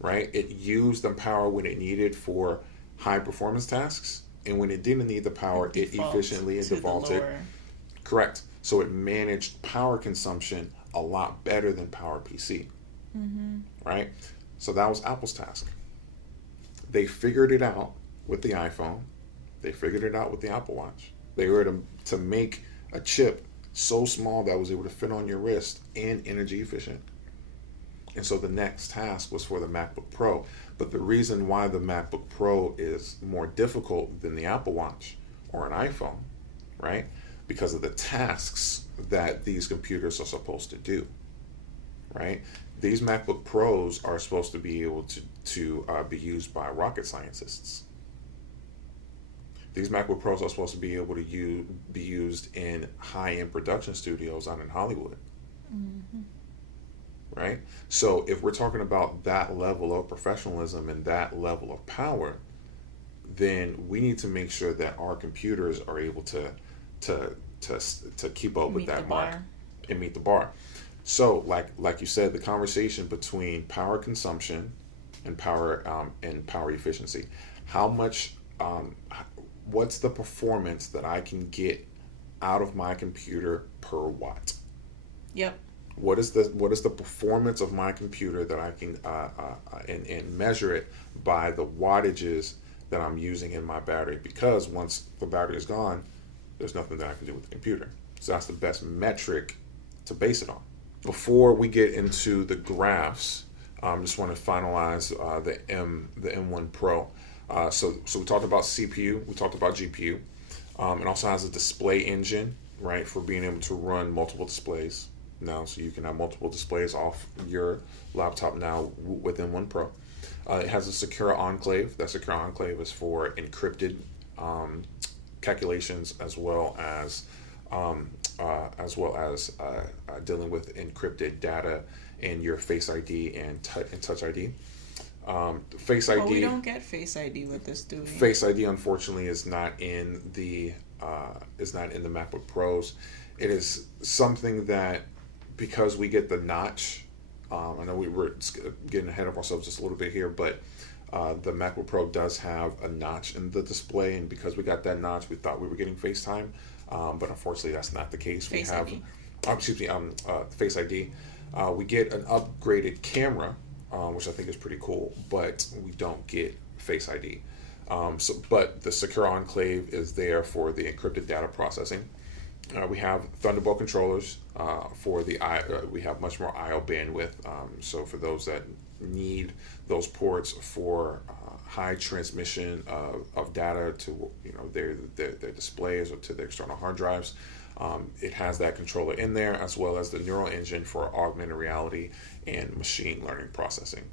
right? It used the power when it needed for high performance tasks, and when it didn't need the power, it efficiently defaulted. Correct. So it managed power consumption a lot better than PowerPC, right? So that was Apple's task. They figured it out with the iPhone. They figured it out with the Apple Watch. They were to make a chip so small that was able to fit on your wrist and energy efficient. And so the next task was for the MacBook Pro. But the reason why the MacBook Pro is more difficult than the Apple Watch or an iPhone, right? Because of the tasks that these computers are supposed to do, right? These MacBook Pros are supposed to be able to be used by rocket scientists. These MacBook Pros are supposed to be able to be used in high-end production studios out in Hollywood, right? So if we're talking about that level of professionalism and that level of power, then we need to make sure that our computers are able to keep up with that mark and meet the bar. So, like you said, the conversation between power consumption and power efficiency. How much? What's the performance that I can get out of my computer per watt? Yep. What is the performance of my computer that I can and measure it by the wattages that I'm using in my battery? Because once the battery is gone, there's nothing that I can do with the computer. So that's the best metric to base it on. Before we get into the graphs, I just want to finalize the M1 Pro. So we talked about CPU, we talked about GPU. It also has a display engine, right, for being able to run multiple displays now. So you can have multiple displays off your laptop now with M1 Pro. It has a secure enclave. That secure enclave is for encrypted calculations as well as dealing with encrypted data in your Face ID and Touch ID. Face ID. But we don't get Face ID with this, do we? Face ID, unfortunately, is not in the MacBook Pros. It is something that, because we get the notch. I know we were getting ahead of ourselves just a little bit here, but the MacBook Pro does have a notch in the display, and because we got that notch, we thought we were getting FaceTime, but unfortunately, that's not the case. Face ID. Face ID. We get an upgraded camera, which I think is pretty cool, but we don't get Face ID. But the secure enclave is there for the encrypted data processing. We have Thunderbolt controllers for the we have much more I/O bandwidth. So for those that need those ports for high transmission of data to their displays or to the external hard drives, it has that controller in there, as well as the neural engine for augmented reality and machine learning processing.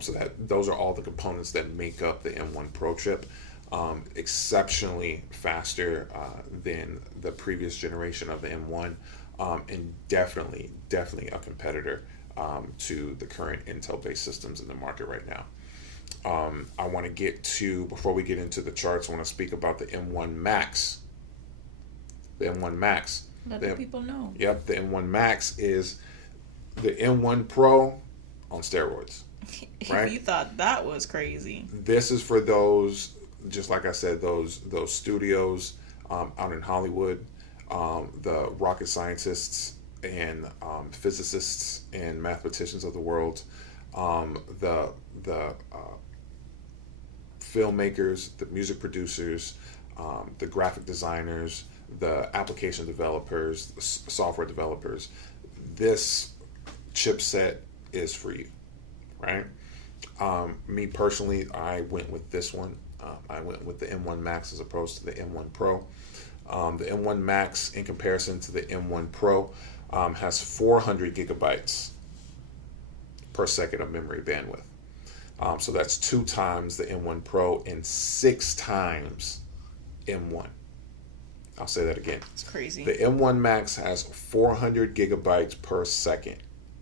So that those are all the components that make up the M1 Pro chip. Exceptionally faster than the previous generation of the M1, and definitely a competitor to the current Intel-based systems in the market right now. I want to before we get into the charts, I want to speak about the M1 Max. The M1 Max. Let the people know. Yep, the M1 Max is the M1 Pro on steroids. Right? If you thought that was crazy. This is for those, just like I said, those studios out in Hollywood, the rocket scientists and physicists and mathematicians of the world, the filmmakers, the music producers, the graphic designers, the application developers, the software developers. This chipset is for you, right? Me personally, I went with this one. I went with the M1 Max as opposed to the M1 Pro. The M1 Max, in comparison to the M1 Pro, has 400 gigabytes per second of memory bandwidth. So that's 2 times the M1 Pro and 6 times M1. I'll say that again. It's crazy. The M1 Max has 400 gigabytes per second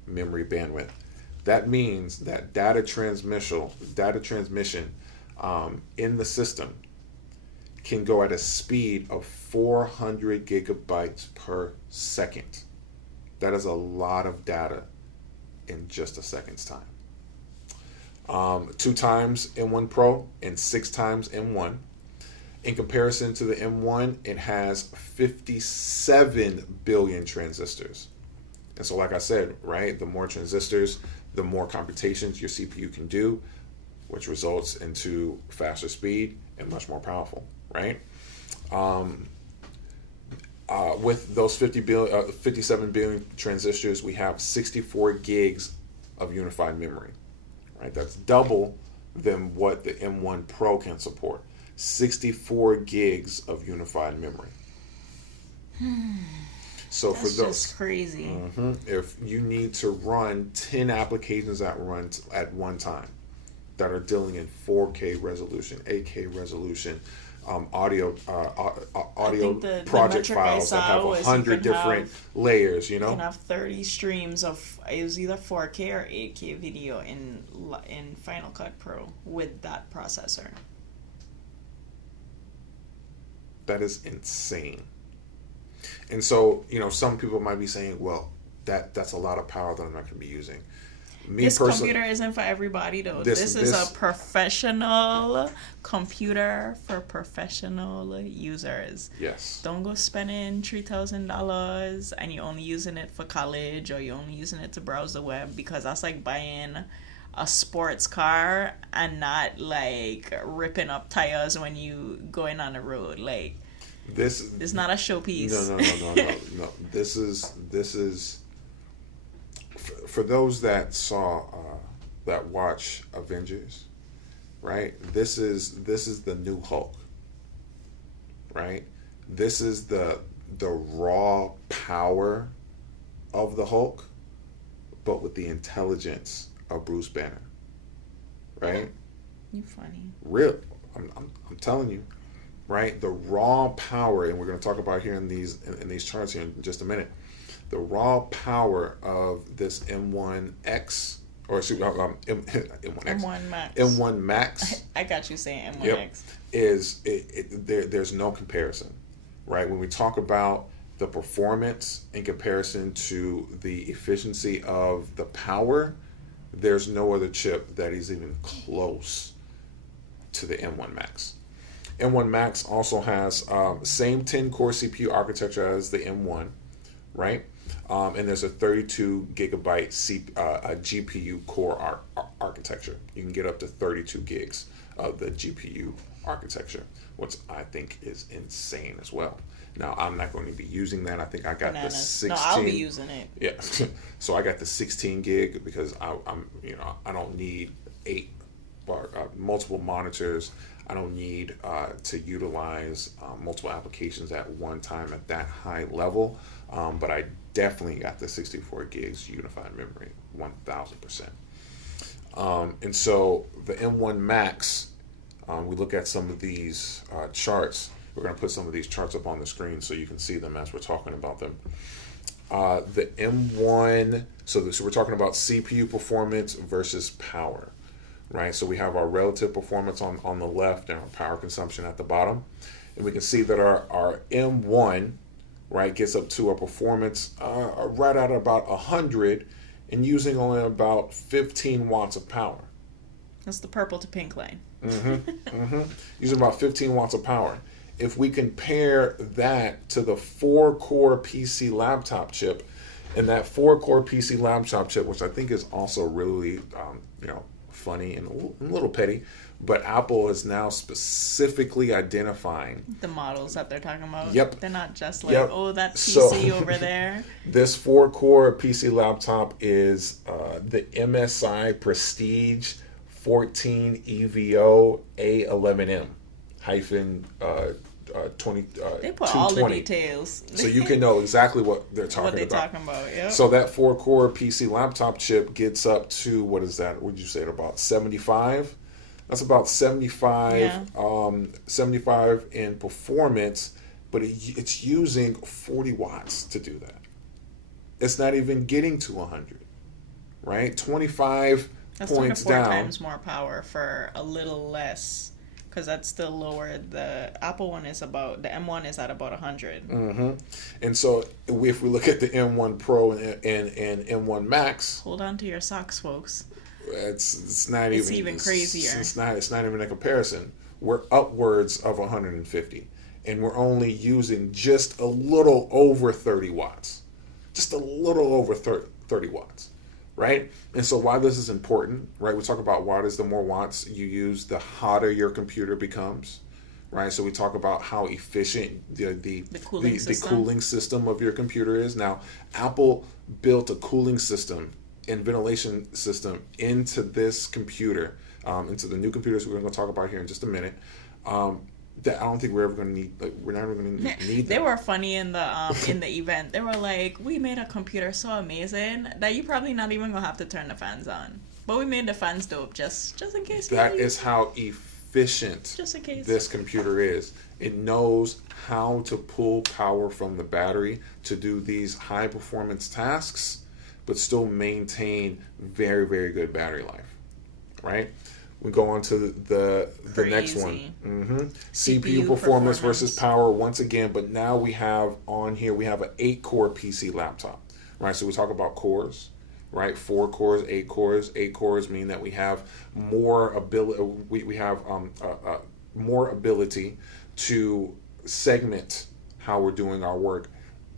memory bandwidth. That means that data transmission in the system can go at a speed of 400 gigabytes per second. That is a lot of data in just a second's time. 2 times M1 Pro and 6 times M1. In comparison to the M1, it has 57 billion transistors. And so, like I said, right, the more transistors, the more computations your CPU can do, which results into faster speed and much more powerful, right? With those 57 billion transistors, we have 64 gigs of unified memory, right? That's double than what the M1 Pro can support. 64 gigs of unified memory. So That's for those, just crazy. if you need to run 10 applications at one time that are dealing in 4K resolution, 8K resolution, audio the project metric I files that saw have was you 100 can different layers, you You know? can have 30 streams of, it was either 4K or 8K video in Final Cut Pro with that processor. That is insane. And so, some people might be saying, well, that's a lot of power that I'm not going to be using. This computer isn't for everybody, though. This is a professional computer for professional users. Yes. Don't go spending $3,000 and you're only using it for college or you're only using it to browse the web, because that's like buying a sports car and not like ripping up tires when you going on the road. Like, this is not a showpiece. No. This is for those that saw that watch Avengers, right? This is the new Hulk, right? This is the raw power of the Hulk, but with the intelligence of Bruce Banner, right? You funny. Real, I'm telling you, right? The raw power, and we're going to talk about here in these charts here in just a minute. The raw power of this M1X, or M1X, M1 Max. M1 Max. I got you saying M1X. Yep, is there's no comparison, right? When we talk about the performance in comparison to the efficiency of the power, there's no other chip that is even close to the M1 Max. M1 Max also has same 10-core CPU architecture as the M1, right? And there's a 32 gigabyte GPU core architecture. You can get up to 32 gigs of the GPU architecture, which I think is insane as well. Now, I'm not going to be using that. I think I got the 16. No, I'll be using it. Yeah. So I got the 16 gig because I don't need multiple monitors. I don't need to utilize multiple applications at one time at that high level. But I definitely got the 64 gigs unified memory, 1000%. And so the M1 Max, we look at some of these charts. We're going to put some of these charts up on the screen so you can see them as we're talking about them. The M1, so we're talking about CPU performance versus power, right? So we have our relative performance on the left and our power consumption at the bottom. And we can see that our M1, right, gets up to a performance right at about 100 and using only about 15 watts of power. That's the purple to pink line. Using about 15 watts of power. If we compare that to the 4-core PC laptop chip, and that 4-core PC laptop chip, which I think is also really, funny and a little petty, but Apple is now specifically identifying the models that they're talking about. Yep. They're not just like, oh, that PC over there. This 4-core PC laptop is the MSI Prestige 14 EVO A11M hyphen 20. They put 220. all the details. So you can know exactly what they're talking about. Yep. So that 4-core PC laptop chip gets up to, what is that? What did you say? About 75? That's about 75, 75 in performance, but it's using 40 watts to do that. It's not even getting to 100, right? 25 That's 3 to points 4 down. times more power for a little less, because that's still lower. The Apple one is about, the M1 is at about 100. Mm-hmm. And so if we look at the M1 Pro and M1 Max, Hold on to your socks, folks. it's not It's even even crazier. It's not even a comparison. We're upwards of 150, and we're only using just a little over 30 watts. Just a little over 30 watts, right? And so why this is important, right? We talk about wattage. The more watts you use, the hotter your computer becomes, right? So we talk about how efficient the cooling system of your computer is. Now, Apple built a cooling system and ventilation system into this computer, into the new computers we're going to talk about here in just a minute. That I don't think we're ever going to need. Like, we're never going to need. They were funny in the event. They were like, "We made a computer so amazing that you probably not even gonna have to turn the fans on, but we made the fans dope just in case." That is how efficient just in case this computer is. It knows how to pull power from the battery to do these high performance tasks, but still maintain very, very good battery life, right? We go on to the next one. CPU performance versus power once again, but now we have on here, we have an 8-core PC laptop, right? So we talk about cores, right? 4 cores, 8 cores. 8 cores mean that we have more ability. We have more ability to segment how we're doing our work.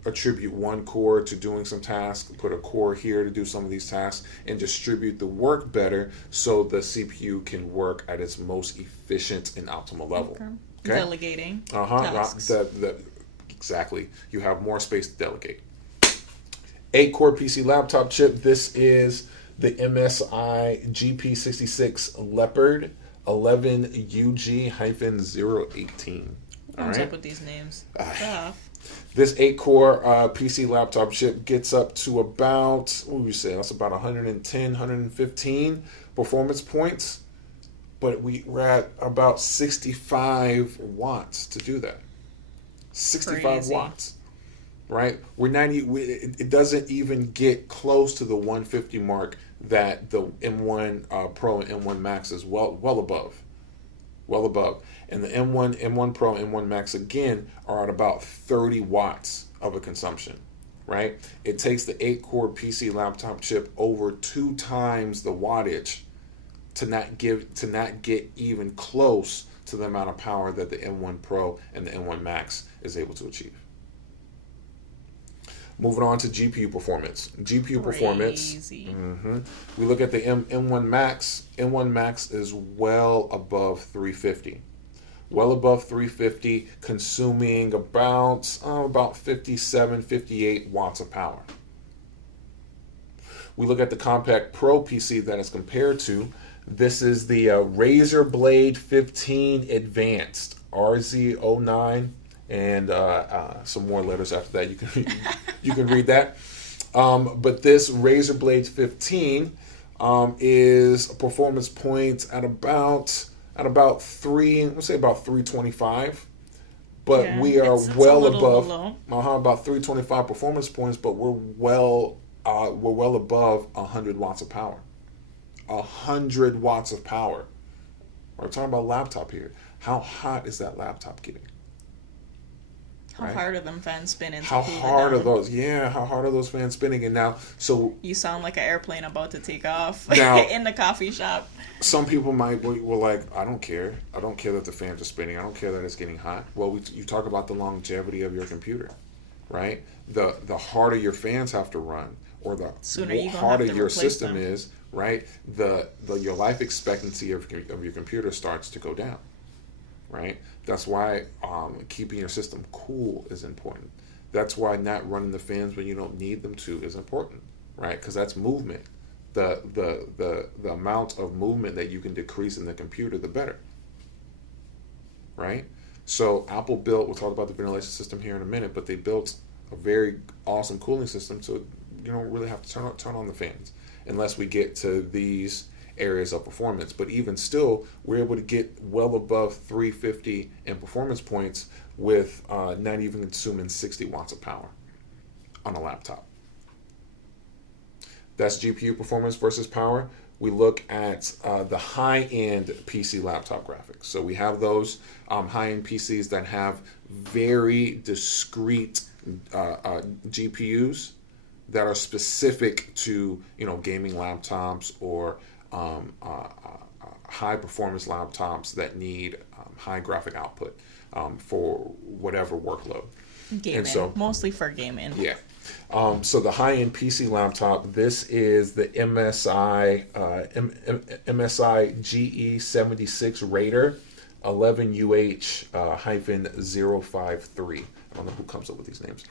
Attribute 1 core to doing some tasks, put a core here to do some of these tasks, and distribute the work better so the CPU can work at its most efficient and optimal level. Okay. Delegating tasks. Exactly. You have more space to delegate. 8-core PC laptop chip. This is the MSI GP66 Leopard 11UG-018. What comes up with these names? This 8-core PC laptop chip gets up to about, what would you say, that's about 110, 115 performance points. But we're at about 65 watts to do that. 65 Crazy. watts, right? It doesn't even get close to the 150 mark that the M1 Pro and M1 Max is well above. Well above. And the M1 Pro, M1 Max, again, are at about 30 watts of a consumption, right? It takes the 8-core PC laptop chip over 2 times the wattage to not get even close to the amount of power that the M1 Pro and the M1 Max is able to achieve. Moving on to GPU performance. Performance. We look at the M1 Max. M1 Max is well above 350. Well above 350, consuming about 57, 58 watts of power. We look at the Compact Pro PC that is compared to. This is the Razer Blade 15 Advanced, RZ09, and some more letters after that. You can read that. But this Razer Blade 15 is performance points at about 325, but we are well above about 325 performance points, but we're well above 100 watts of power. 100 watts of power. We're talking about laptop here. How hot is that laptop getting? How hard are them fans spinning? How hard are those? Yeah, how hard are those fans spinning? And now, so you sound like an airplane about to take off now, in the coffee shop. Some people might were like, I don't care. I don't care that the fans are spinning. I don't care that it's getting hot. Well, you talk about the longevity of your computer, right? The harder your fans have to run, or the harder your system is, right? Your life expectancy of your computer starts to go down. Right? That's why keeping your system cool is important. That's why not running the fans when you don't need them to is important, right? Because that's movement. The amount of movement that you can decrease in the computer, the better. Right? So Apple built, we'll talk about the ventilation system here in a minute, but they built a very awesome cooling system, so you don't really have to turn on the fans unless we get to these areas of performance. But even still, we're able to get well above 350 in performance points with not even consuming 60 watts of power on a laptop. That's GPU performance versus power. we look at the high-end PC laptop graphics. So we have those high-end PCs that have very discrete GPUs that are specific to, gaming laptops or high-performance laptops that need high graphic output for whatever workload. Gaming, and so, mostly for gaming. Yeah. So the high-end PC laptop, this is the MSI GE76 Raider 11UH-053. I don't know who comes up with these names.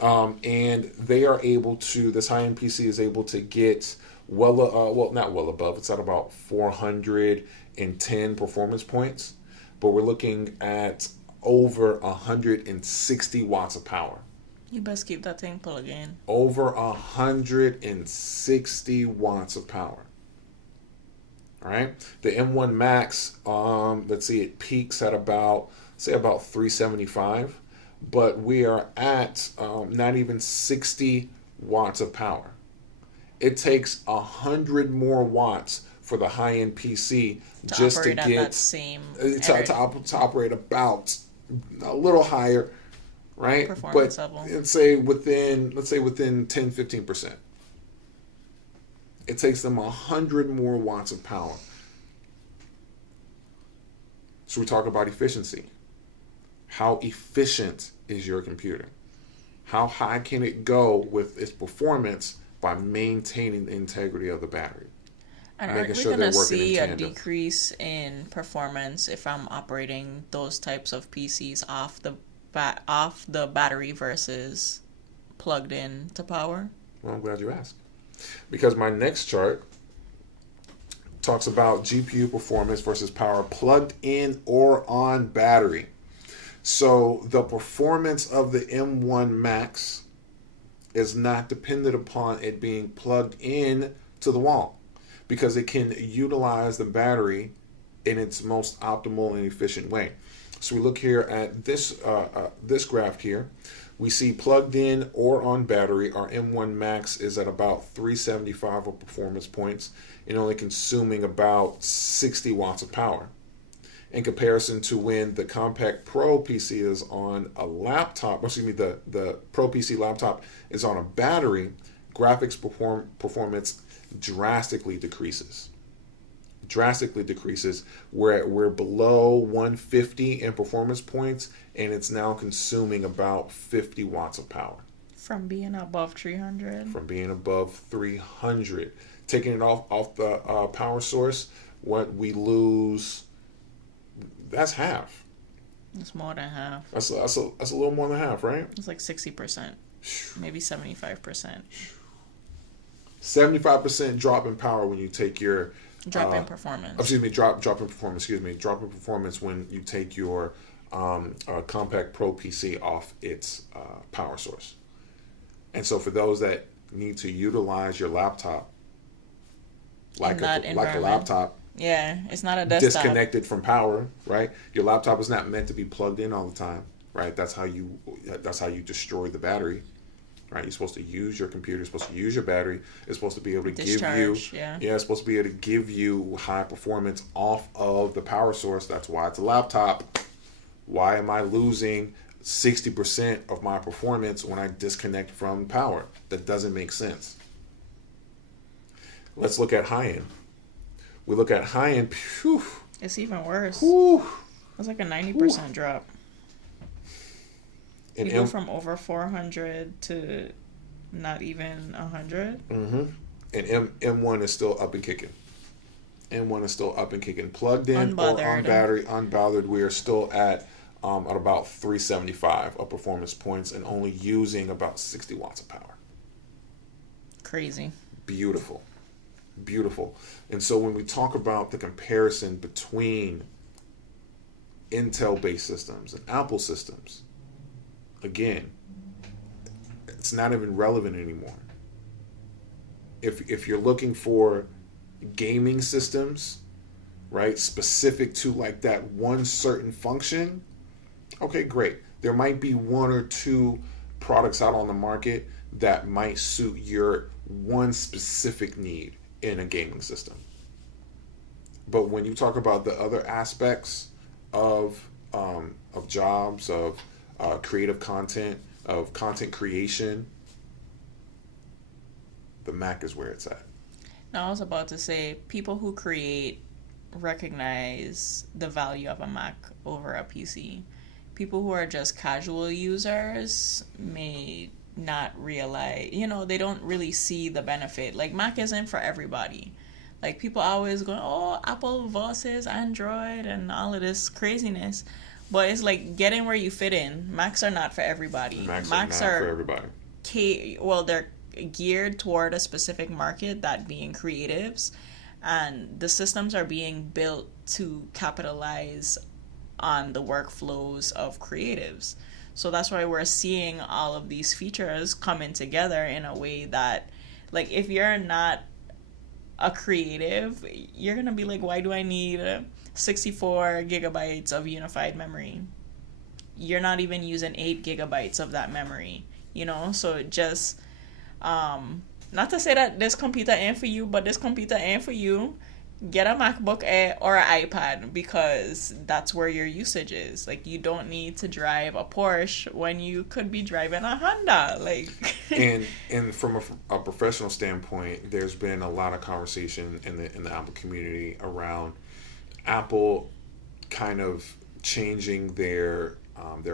And they are able to, this high-end PC is able to get not well above, it's at about 410 performance points, but we're looking at over 160 watts of power. You best keep that thing plugged in. Over 160 watts of power. All right. The M1 Max, let's see, it peaks at about 375, but we are at not even 60 watts of power. It takes 100 more watts for the high-end PC just to get that same to operate about a little higher. Right? Performance level. Let's say within 10-15%. It takes them 100 more watts of power. So we talk about efficiency. How efficient is your computer? How high can it go with its performance by maintaining the integrity of the battery? And aren't we going to see a decrease in performance if I'm operating those types of PCs off the battery versus plugged in to power? Well, I'm glad you asked. Because my next chart talks about GPU performance versus power plugged in or on battery. So the performance of the M1 Max is not dependent upon it being plugged in to the wall, because it can utilize the battery in its most optimal and efficient way. So we look here at this graph here. We see plugged in or on battery, our M1 Max is at about 375 of performance points and only consuming about 60 watts of power. In comparison to when the Compact Pro PC is on a laptop, the Pro PC laptop is on a battery, graphics performance drastically decreases. We're below 150 in performance points, and it's now consuming about 50 watts of power. From being above 300? From being above 300. Taking it off the power source, what we lose, that's half. It's more than half. That's a little more than half, right? It's like 60%, maybe 75%. 75% drop in power when you take your drop in performance. Drop in performance. Drop in performance when you take your Compact Pro PC off its power source. And so for those that need to utilize your laptop like a laptop, yeah, it's not a desktop, disconnected from power, right? Your laptop is not meant to be plugged in all the time, right? That's how you destroy the battery. Right, you're supposed to use your computer. You're supposed to use your battery. It's supposed to be able to give you, it's supposed to be able to give you high performance off of the power source. That's why it's a laptop. Why am I losing 60% of my performance when I disconnect from power? That doesn't make sense. Let's look at high end. We look at high end. Phew, it's even worse. Whew, it's like a 90% drop. And you go from over 400 to not even 100. Mm-hmm. And M1 is still up and kicking. M1 is still up and kicking. Plugged in or on battery, unbothered, we are still at about 375 of performance points and only using about 60 watts of power. Crazy. Beautiful. And so when we talk about the comparison between Intel-based systems and Apple systems, again, it's not even relevant anymore. If you're looking for gaming systems, right, specific to like that one certain function, okay, great. There might be one or two products out on the market that might suit your one specific need. in a gaming system. But when you talk about the other aspects of jobs, of creative content, of content creation, the Mac is where it's at. Now, I was about to say, people who create recognize the value of a Mac over a PC. People who are just casual users may not realize, they don't really see the benefit. Like, Mac isn't for everybody. Like, people always go, oh, Apple versus Android and all of this craziness. But it's like getting where you fit in. Macs are not for everybody. Macs are not for everybody. They're geared toward a specific market, that being creatives. And the systems are being built to capitalize on the workflows of creatives. So that's why we're seeing all of these features coming together in a way that, like, if you're not a creative, you're gonna be like, why do I need 64 gigabytes of unified memory? You're not even using 8 gigabytes of that memory, so just not to say that this computer ain't for you, but this computer ain't for you. Get a MacBook Air or an iPad, because that's where your usage is. Like, you don't need to drive a Porsche when you could be driving a Honda. Like, and from a professional standpoint, there's been a lot of conversation in the Apple community around Apple kind of changing their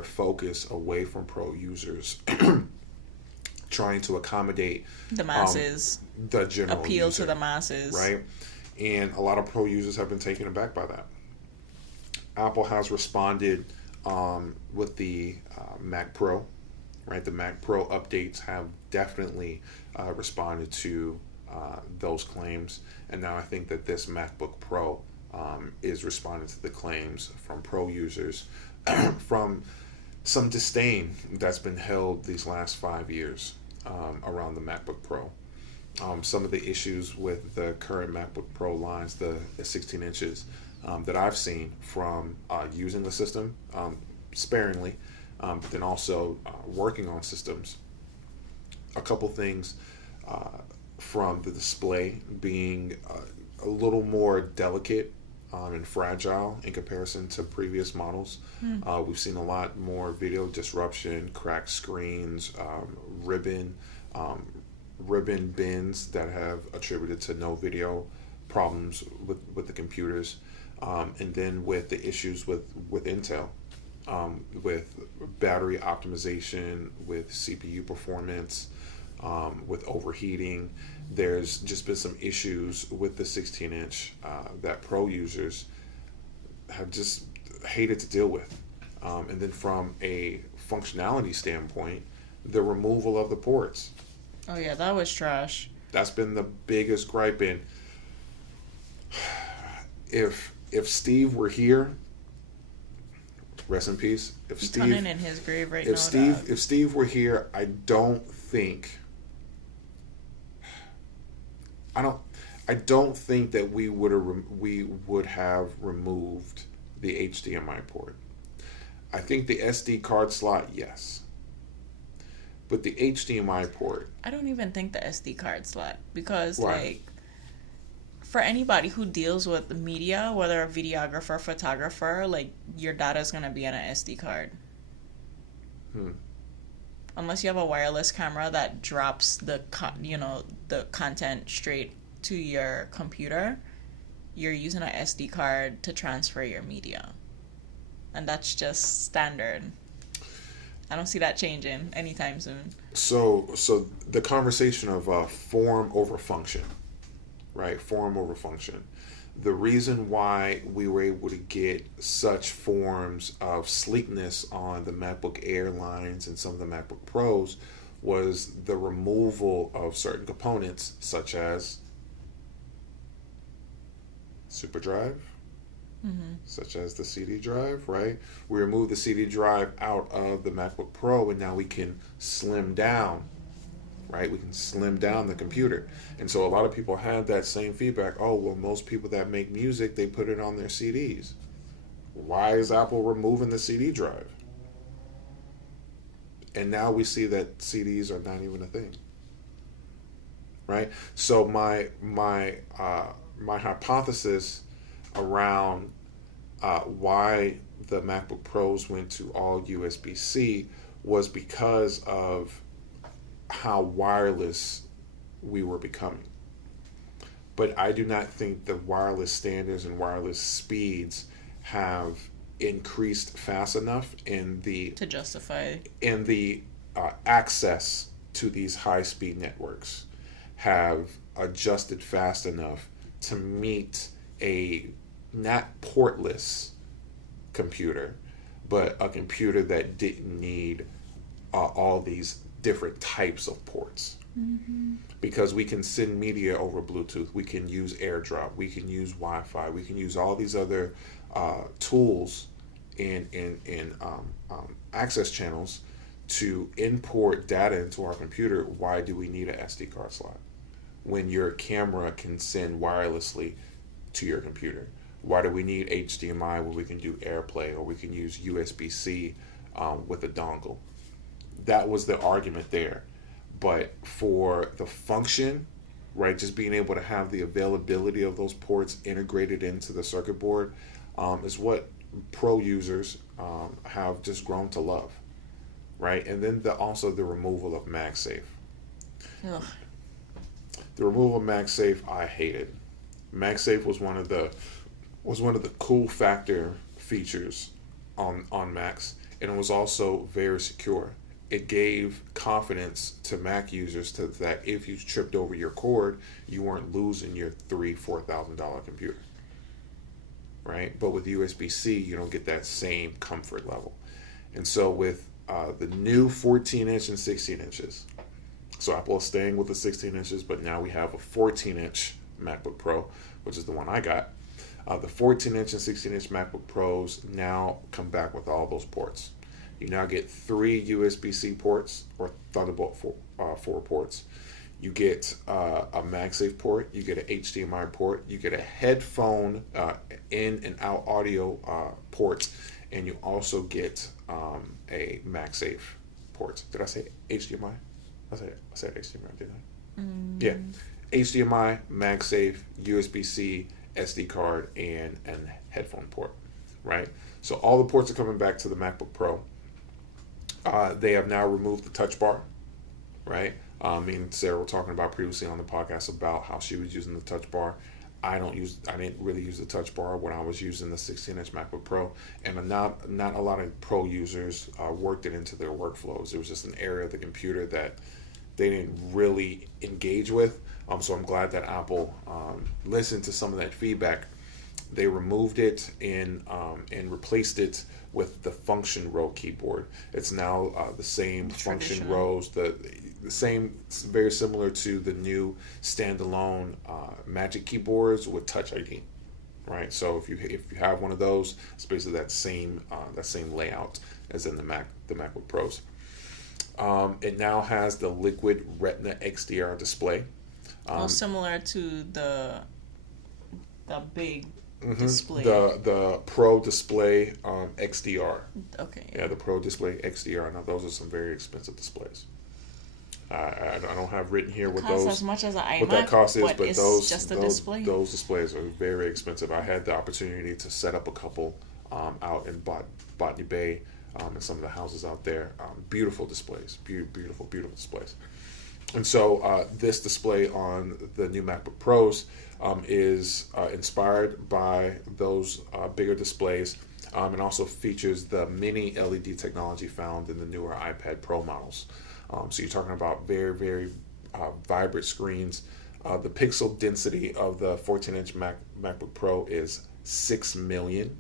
focus away from pro users, trying to accommodate the masses, the general appeal user, to the masses, right? And a lot of pro users have been taken aback by that. Apple has responded with the Mac Pro, right? The Mac Pro updates have definitely responded to those claims, and now I think that this MacBook Pro is responding to the claims from pro users from some disdain that's been held these last 5 years around the MacBook Pro. Some of the issues with the current MacBook Pro lines, the 16 inches, that I've seen from using the system sparingly, but then also working on systems. A couple things from the display being a little more delicate and fragile in comparison to previous models. We've seen a lot more video disruption, cracked screens, ribbon bins that have attributed to no video problems with the computers, and then with the issues with Intel, with battery optimization, with CPU performance, with overheating. There's just been some issues with the 16-inch that pro users have just hated to deal with. And then from a functionality standpoint, the removal of the ports. Oh yeah, that was trash. That's been the biggest gripe. And if Steve were here, rest in peace. He's turning in his grave right now. If Steve were here, I don't think that we would have removed the HDMI port. I think the SD card slot, yes. But the HDMI port, I don't even think the SD card slot, because why? like, for anybody who deals with the media, whether a videographer, photographer, like, your data is gonna be on an SD card. Unless you have a wireless camera that drops the content straight to your computer, you're using an SD card to transfer your media, and that's just standard. I don't see that changing anytime soon. So the conversation of form over function, right? Form over function. The reason why we were able to get such forms of sleekness on the MacBook Air lines and some of the MacBook Pros was the removal of certain components, such as super drive, such as the CD drive, right? We removed the CD drive out of the MacBook Pro, and now we can slim down, right? We can slim down the computer. And so a lot of people had that same feedback. Oh, well, most people that make music, they put it on their CDs. Why is Apple removing the CD drive? And now we see that CDs are not even a thing. right? So my hypothesis around why the MacBook Pros went to all USB-C was because of how wireless we were becoming. But I do not think the wireless standards and wireless speeds have increased fast enough to justify. in the access to these high speed networks have adjusted fast enough to meet a not portless computer, but a computer that didn't need all these different types of ports. Mm-hmm. Because we can send media over Bluetooth, we can use AirDrop, we can use Wi-Fi, we can use all these other tools in access channels to import data into our computer. Why do we need an SD card slot when your camera can send wirelessly to your computer? Why do we need HDMI where we can do AirPlay, or we can use USB-C with a dongle? That was the argument there. But for the function, right, just being able to have the availability of those ports integrated into the circuit board is what pro users have just grown to love, right? And then also the removal of Magsafe. Ugh. The removal of Magsafe, I hated. Magsafe was one of the cool factor features on Macs, and it was also very secure. It gave confidence to Mac users that if you tripped over your cord, you weren't losing your $4,000 computer, right? But with USB-C, you don't get that same comfort level. And so with the new 14-inch and 16 inches, so Apple is staying with the 16 inches, but now we have a 14-inch MacBook Pro, which is the one I got. The 14-inch and 16-inch MacBook Pros now come back with all those ports. You now get 3 USB-C ports or Thunderbolt 4 ports. You get a MagSafe port. You get an HDMI port. You get a headphone in and out audio port, and you also get a MagSafe port. Did I say HDMI? I said HDMI, didn't I? Yeah. HDMI, MagSafe, USB-C, SD card, and headphone port, right? So all the ports are coming back to the MacBook Pro. They have now removed the touch bar, right? Me and Sarah were talking about previously on the podcast about how she was using the touch bar. I didn't really use the touch bar when I was using the 16-inch MacBook Pro, and not a lot of pro users worked it into their workflows. It was just an area of the computer that they didn't really engage with. So I'm glad that Apple listened to some of that feedback. They removed it and replaced it with the function row keyboard. It's now the same function rows, the same, very similar to the new standalone Magic keyboards with Touch ID, right? So if you have one of those, it's basically that same layout as in the MacBook Pros. It now has the liquid Retina Xdr display. Similar to the big display. The Pro Display XDR. Okay. Yeah, the Pro Display XDR. Now those are some very expensive displays. I don't have written here what those as much as an iMac, what that cost is, but it's those just a those, display. those displays are very expensive. I had the opportunity to set up a couple out in Botany Bay and some of the houses out there. Beautiful displays, beautiful displays. And so this display on the new MacBook Pros is inspired by those bigger displays, and also features the mini LED technology found in the newer iPad Pro models. So you're talking about very, very vibrant screens. The pixel density of the 14-inch MacBook Pro is 6 million.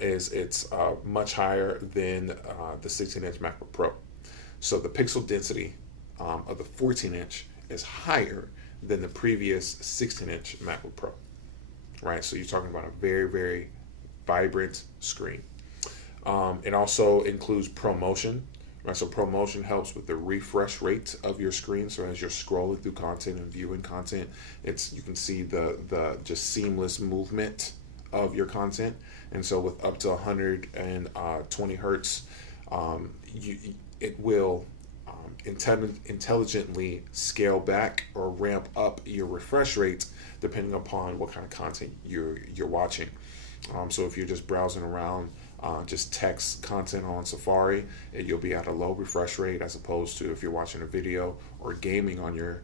It's much higher than the 16-inch MacBook Pro. So the pixel density of the 14-inch is higher than the previous 16-inch MacBook Pro, right? So you're talking about a very, very vibrant screen. It also includes ProMotion, right? So ProMotion helps with the refresh rate of your screen. So as you're scrolling through content and viewing content, you can see the just seamless movement of your content. And so with up to 120 hertz, it will intelligently scale back or ramp up your refresh rates depending upon what kind of content you're watching. So if you're just browsing around, just text content on Safari, you'll be at a low refresh rate, as opposed to if you're watching a video or gaming on your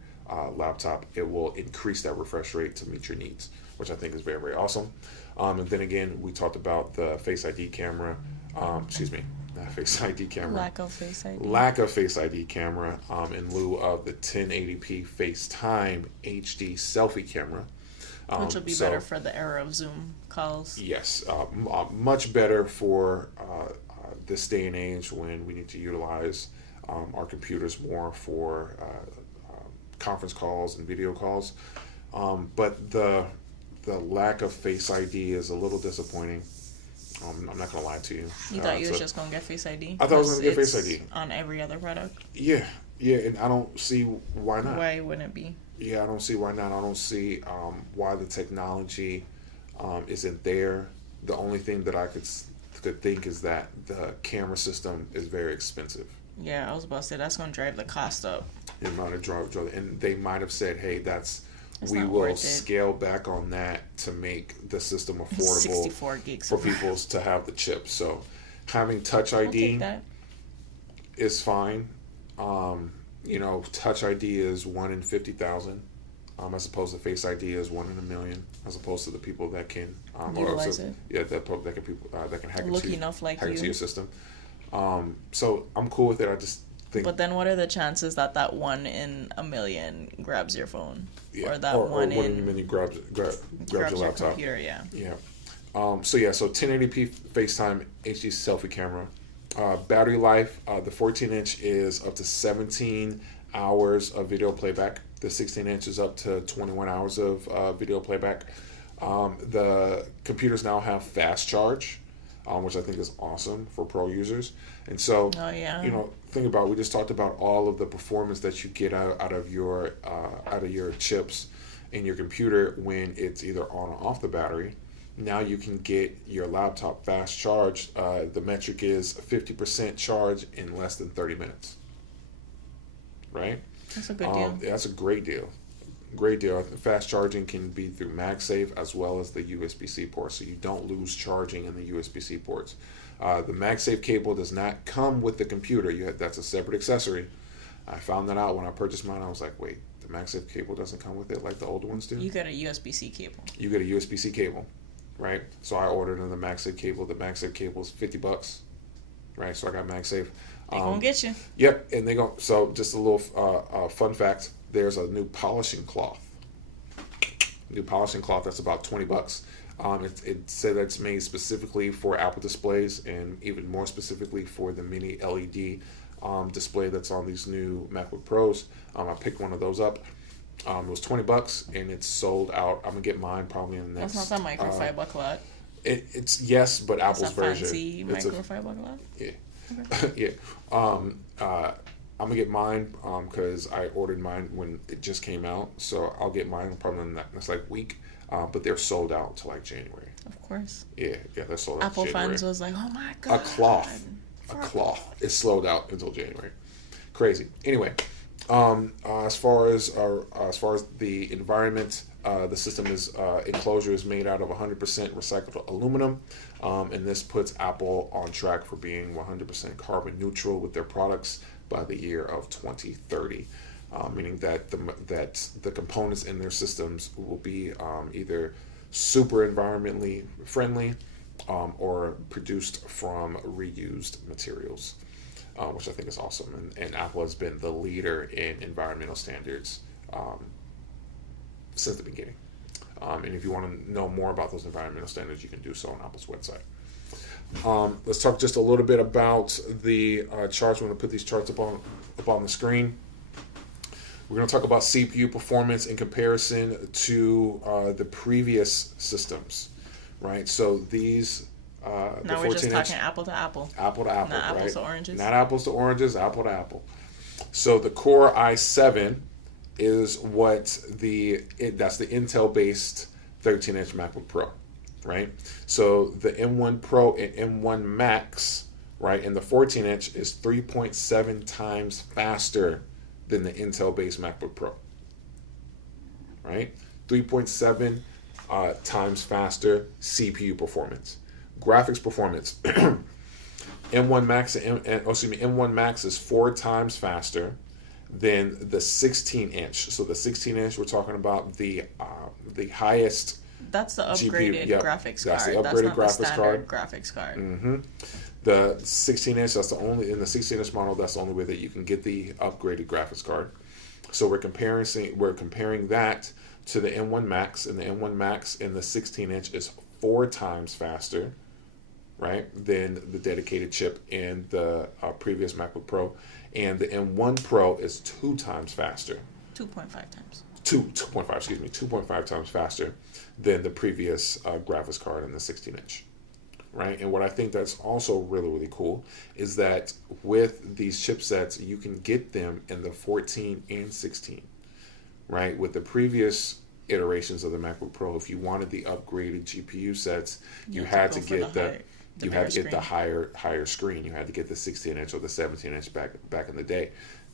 laptop, it will increase that refresh rate to meet your needs, which I think is very, very awesome. And then again, we talked about the Face ID camera. Not Face ID camera. Lack of Face ID. Lack of Face ID camera in lieu of the 1080p FaceTime HD selfie camera. Which will be better for the era of Zoom calls. Yes, much better for this day and age when we need to utilize our computers more for conference calls and video calls. But the lack of Face ID is a little disappointing. I'm not going to lie to you. You thought you was just going to get Face ID? I thought I was going to get Face ID. On every other product? Yeah, and I don't see why not. Why wouldn't it be? Yeah, I don't see why not. I don't see why the technology isn't there. The only thing that I could think is that the camera system is very expensive. Yeah, I was about to say that's going to drive the cost up. It might have drive, and they might have said, "Hey, we not will worth it. scale back on that to make the system affordable 64 gigs for people to have the chip." So, having Touch I'll ID take that. is fine. Touch ID is 1 in 50,000, as opposed to Face ID is 1 in a million, as opposed to the people that can utilize it. Yeah, that can people that can hack Lucky into enough like hack into you. your system. So I'm cool with it. I just think. But then, what are the chances that 1 in a million grabs your phone, Yeah, or that or 1 1 in a in million grabs your laptop? computer? Yeah. Yeah. So 1080p FaceTime HD selfie camera. Battery life, the 14-inch is up to 17 hours of video playback. The 16-inch is up to 21 hours of video playback. The computers now have fast charge, which I think is awesome for pro users. And so, think about, we just talked about all of the performance that you get out of your chips in your computer when it's either on or off the battery. Now you can get your laptop fast charged. The metric is 50% charge in less than 30 minutes. Right? That's a good deal. That's a great deal. Great deal. Fast charging can be through Magsafe as well as the USB-C port, so you don't lose charging in the USB-C ports. The Magsafe cable does not come with the computer. That's a separate accessory. I found that out when I purchased mine. I was like, wait, the Magsafe cable doesn't come with it like the older ones do? You get a USB-C cable. You get a USB-C cable. Right, so I ordered in the Magsafe cable. The Magsafe cable is $50, right? So I got Magsafe. They gonna get you. Yep, and they go. So just a little fun fact: there's a new polishing cloth. That's about $20. It said that it's made specifically for Apple displays, and even more specifically for the mini LED display that's on these new MacBook Pros. I picked one of those up. It was $20 and it's sold out. I'm gonna get mine probably in the next. That's not that microfiber cloth. It's yes, but Apple's version. Fancy microfiber cloth. Yeah, Okay. yeah. I'm gonna get mine because I ordered mine when it just came out, so I'll get mine probably in the next week. But they're sold out till January. Of course. Yeah, they're sold out. Apple January. fans was like, oh my god. A cloth is sold out until January. Crazy. Anyway. As far as the environment, the system enclosure is made out of 100% recycled aluminum, and this puts Apple on track for being 100% carbon neutral with their products by the year of 2030, meaning that the components in their systems will be either super environmentally friendly or produced from reused materials. Which I think is awesome. And Apple has been the leader in environmental standards since the beginning. And if you want to know more about those environmental standards, you can do so on Apple's website. Let's talk just a little bit about the charts. We're going to put these charts up on the screen. We're going to talk about CPU performance in comparison to the previous systems, right? So these... now we're just talking apple to apple. Apple to apple, Not right? apples to oranges. Not apples to oranges, apple to apple. So the Core i7 is that's the Intel-based 13-inch MacBook Pro, right? So the M1 Pro and M1 Max right? And the 14-inch is 3.7 times faster than the Intel-based MacBook Pro, right? 3.7 times faster CPU performance. Graphics performance. M1 Max is 4 times faster than the 16-inch. So the 16-inch, we're talking about the highest. That's the upgraded GPU, graphics that's card. the upgraded That's not graphics the standard card. graphics card. Mm-hmm. The 16-inch, that's the only in the 16-inch model. That's the only way that you can get the upgraded graphics card. So we're comparing that to the M1 Max, and the M1 Max in the 16-inch is 4 times faster, right, than the dedicated chip in the previous MacBook Pro, and the M1 Pro is 2 times faster. 2.5 times. 2.5 times faster than the previous graphics card in the 16-inch. Right, and what I think that's also really, really cool is that with these chipsets, you can get them in the 14 and 16. Right, with the previous iterations of the MacBook Pro, if you wanted the upgraded GPU sets, you had to get the higher screen. You had to get the 16-inch or the 17-inch back in the day.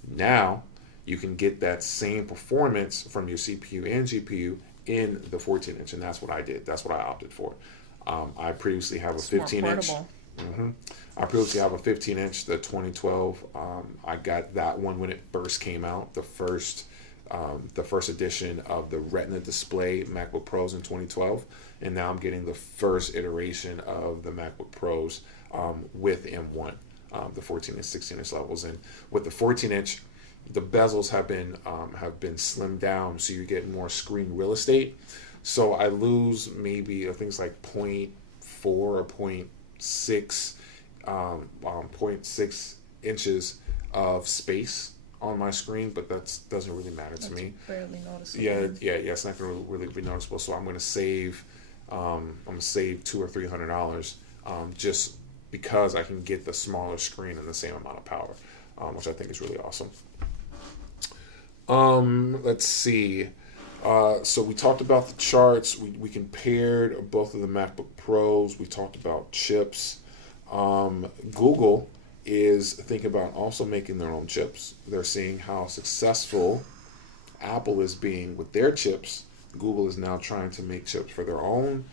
Now you can get that same performance from your CPU and GPU in the 14-inch, and that's what I did. That's what I opted for. I previously have a 15-inch. I previously have a 15-inch, the 2012. I got that one when it first came out, the first edition of the Retina Display MacBook Pros in 2012, and now I'm getting the first iteration of the MacBook Pros with M1, the 14 and 16-inch levels. And with the 14-inch, the bezels have been slimmed down, so you get more screen real estate. So I lose maybe things like 0.4 or 0.6 inches of space on my screen, but that doesn't really matter to me. Barely noticeable. Yeah, it's not going to really be noticeable. So I'm going to save $200 or $300 just because I can get the smaller screen and the same amount of power, which I think is really awesome. Let's see. So we talked about the charts. We compared both of the MacBook Pros. We talked about chips. Google is thinking about also making their own chips. They're seeing how successful Apple is being with their chips. Google is now trying to make chips for their own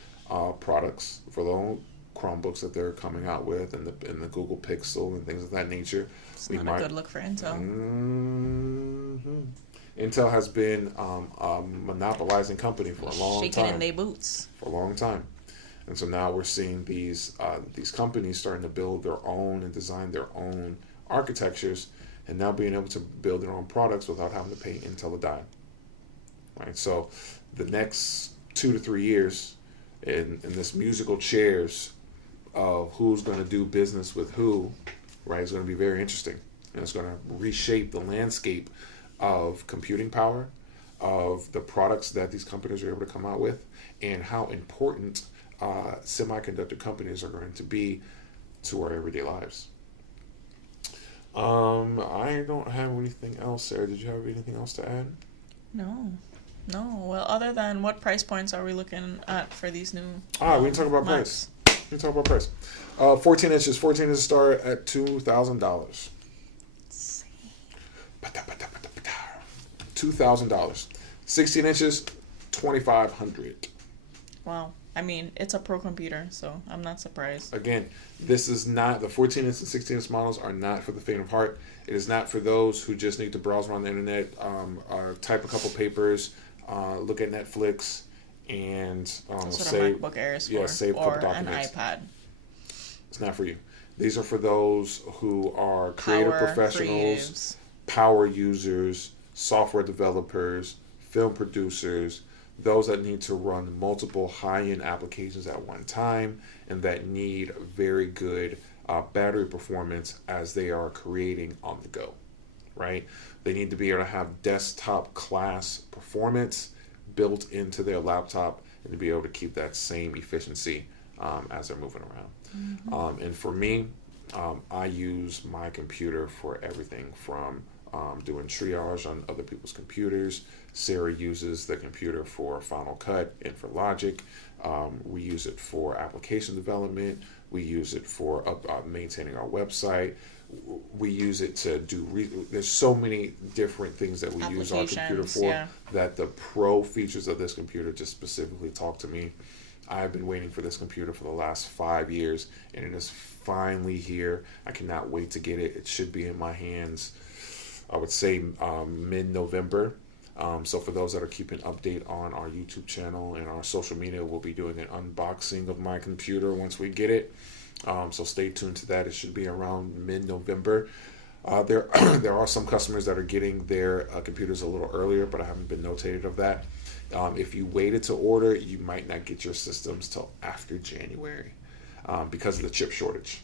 products, for their own Chromebooks that they're coming out with, and the Google Pixel and things of that nature. It's not a good look for Intel. Mm-hmm. Intel has been a monopolizing company for a long time. Shaking in their boots. For a long time. And so now we're seeing these companies starting to build their own and design their own architectures, and now being able to build their own products without having to pay Intel a dime. Right? So the next 2 to 3 years in this musical chairs of who's going to do business with who, right, is going to be very interesting. And it's going to reshape the landscape of computing power, of the products that these companies are able to come out with, and how important semiconductor companies are going to be to our everyday lives. I don't have anything else, Sarah. Did you have anything else to add? No. Well, other than what price points are we looking at for these new? We can talk about price. 14 inches start at $2,000. $2,000. 16 inches, $2,500. Wow. I mean, it's a pro computer, so I'm not surprised. Again, this is not, the 14 inch and 16 inch models are not for the faint of heart. It is not for those who just need to browse around the internet, type a couple papers, look at Netflix, and save MacBook Airs for, save a couple documents. An iPad. It's not for you. These are for those who are creative professionals, creatives, power users, software developers, film producers, those that need to run multiple high-end applications at one time and that need very good battery performance as they are creating on the go, right? They need to be able to have desktop class performance built into their laptop and to be able to keep that same efficiency as they're moving around. Mm-hmm. And for me, I use my computer for everything from doing triage on other people's computers. Sarah uses the computer for Final Cut and for Logic. We use it for application development, We use it for maintaining our website. We use it to do. There's so many different things that we use our computer for. Yeah. That the pro features of this computer just specifically talk to me. I've been waiting for this computer for the last 5 years, and it is finally here. I cannot wait to get it. It should be in my hands, I would say, mid-November. So for those that are keeping update on our YouTube channel and our social media, we'll be doing an unboxing of my computer once we get it. So stay tuned to that. It should be around mid-November. There are some customers that are getting their computers a little earlier, but I haven't been notated of that. If you waited to order, you might not get your systems till after January because of the chip shortage,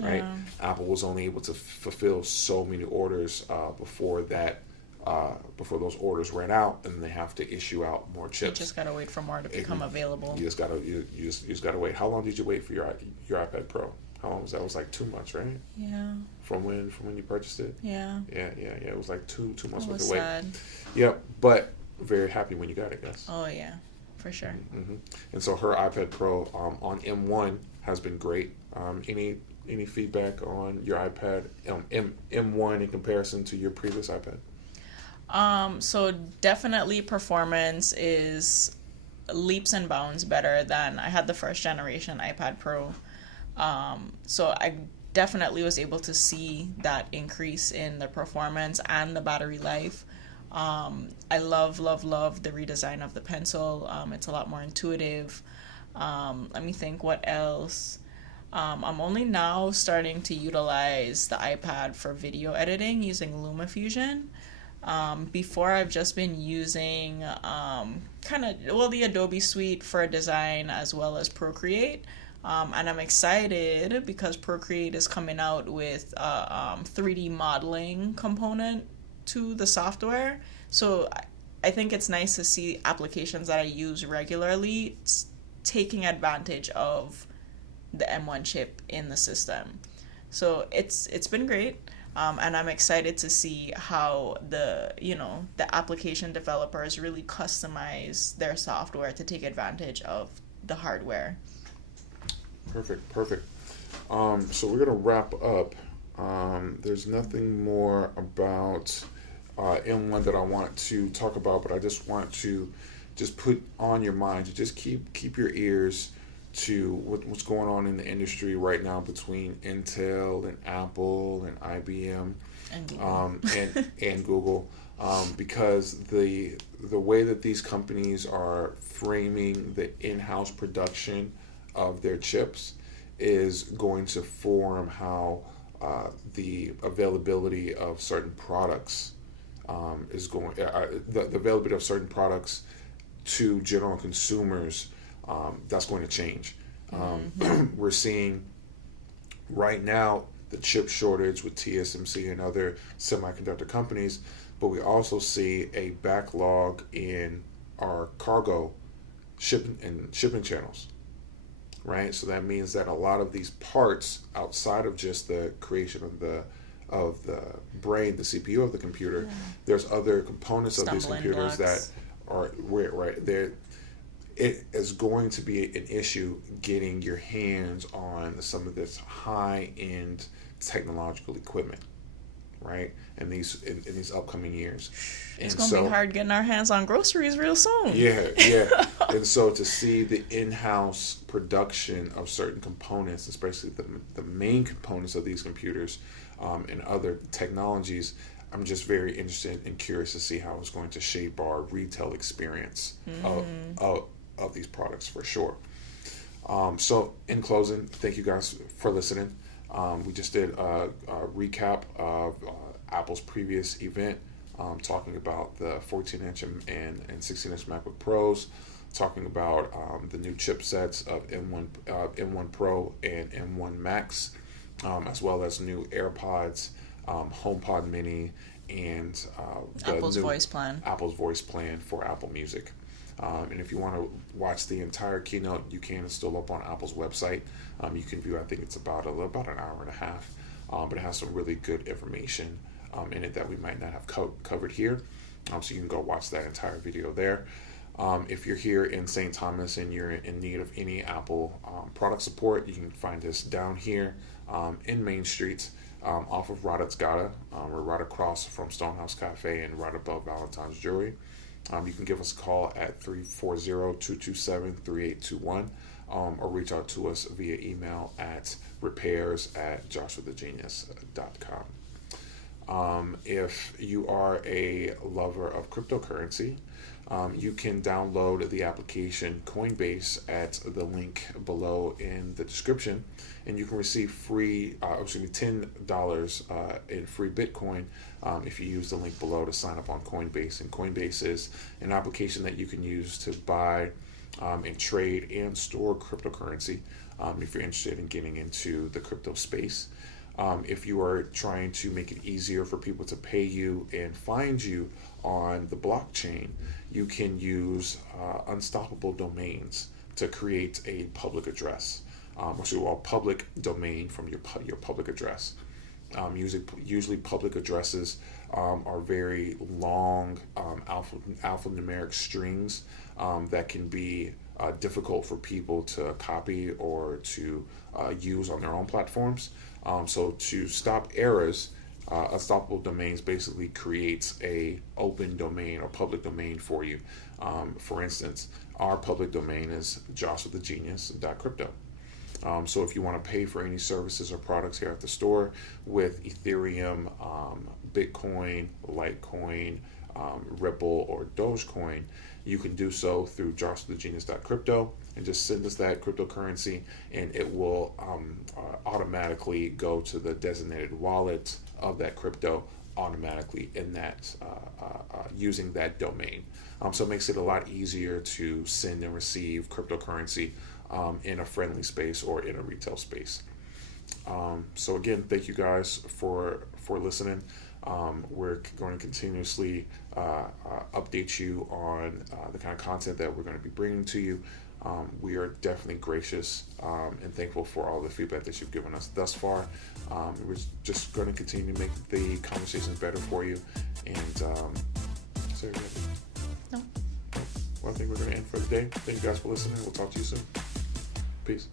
right? Yeah. Apple was only able to fulfill so many orders before those orders ran out, and they have to issue out more chips. You just gotta wait for more to become available. You just gotta wait. How long did you wait for your iPad Pro? How long was that? It was like 2 months, right? Yeah. From when you purchased it? Yeah. Yeah. It was like two months It worth was of wait. sad. Yep, but very happy when you got it, guys. Oh yeah, for sure. Mm-hmm. And so her iPad Pro on M1 has been great. Any feedback on your iPad M1 in comparison to your previous iPad? So definitely performance is leaps and bounds better than I had the first generation iPad Pro. So I definitely was able to see that increase in the performance and the battery life. I love the redesign of the pencil. It's a lot more intuitive. Let me think what else. I'm only now starting to utilize the iPad for video editing using LumaFusion. Before I've just been using the Adobe suite for design as well as Procreate. And I'm excited because Procreate is coming out with a 3D modeling component to the software. So I think it's nice to see applications that I use regularly taking advantage of the M1 chip in the system. So it's been great. And I'm excited to see how the application developers really customize their software to take advantage of the hardware. Perfect. So we're gonna wrap up. There's nothing more about M1 that I want to talk about, but I just want to put on your mind to just keep your ears to what's going on in the industry right now between Intel and Apple and IBM And Google. And Google, because the way that these companies are framing the in-house production of their chips is going to form how the availability of certain products is going. The availability of certain products to general consumers. That's going to change. We're seeing right now the chip shortage with TSMC and other semiconductor companies, but we also see a backlog in our cargo shipping channels, right? So that means that a lot of these parts outside of just the creation of the brain, the CPU of the computer, there's other components of these computers that are right there. It is going to be an issue getting your hands on some of this high-end technological equipment, right? In these upcoming years. It's going to be hard getting our hands on groceries real soon. Yeah. And so to see the in-house production of certain components, especially the main components of these computers and other technologies, I'm just very interested and curious to see how it's going to shape our retail experience of these products for sure. So in closing, thank you guys for listening. We just did a recap of Apple's previous event, talking about the 14-inch and 16-inch MacBook Pros, talking about the new chipsets of M1 Pro and M1 Max, as well as new AirPods, HomePod Mini, and the Apple's new voice plan. Apple's voice plan for Apple Music. And if you want to watch the entire keynote, you can. It's still up on Apple's website. You can view. I think it's about an hour and a half, but it has some really good information in it that we might not have covered here. So you can go watch that entire video there. If you're here in St. Thomas and you're in need of any Apple product support, you can find us down here in Main Street off of Retina Xdr. We're right across from Stonehouse Cafe and right above Valentine's Jewelry. You can give us a call at 340-227-3821 or reach out to us via email at repairs@joshuathegenius.com. If you are a lover of cryptocurrency, you can download the application Coinbase at the link below in the description, and you can receive $10 in free Bitcoin if you use the link below to sign up on Coinbase. And Coinbase is an application that you can use to buy and trade and store cryptocurrency if you're interested in getting into the crypto space. If you are trying to make it easier for people to pay you and find you on the blockchain, you can use unstoppable domains to create a public address, or public domain from your public address. Usually public addresses are very long alphanumeric strings that can be difficult for people to copy or to use on their own platforms. So to stop errors, Unstoppable Domains basically creates a open domain or public domain for you. For instance, our public domain is joshuathegenius.crypto. So if you want to pay for any services or products here at the store with Ethereum, Bitcoin, Litecoin, Ripple, or Dogecoin, you can do so through joshuathegenius.crypto and just send us that cryptocurrency, and it will automatically go to the designated wallet of that crypto automatically in that using that domain. So it makes it a lot easier to send and receive cryptocurrency in a friendly space or in a retail space. So again, thank you guys for listening. We're going to continuously update you on the kind of content that we're going to be bringing to you. We are definitely gracious and thankful for all the feedback that you've given us thus far. We're just going to continue to make the conversations better for you. And sorry, No. well, I think we're going to end for the day. Thank you guys for listening. We'll talk to you soon. Peace.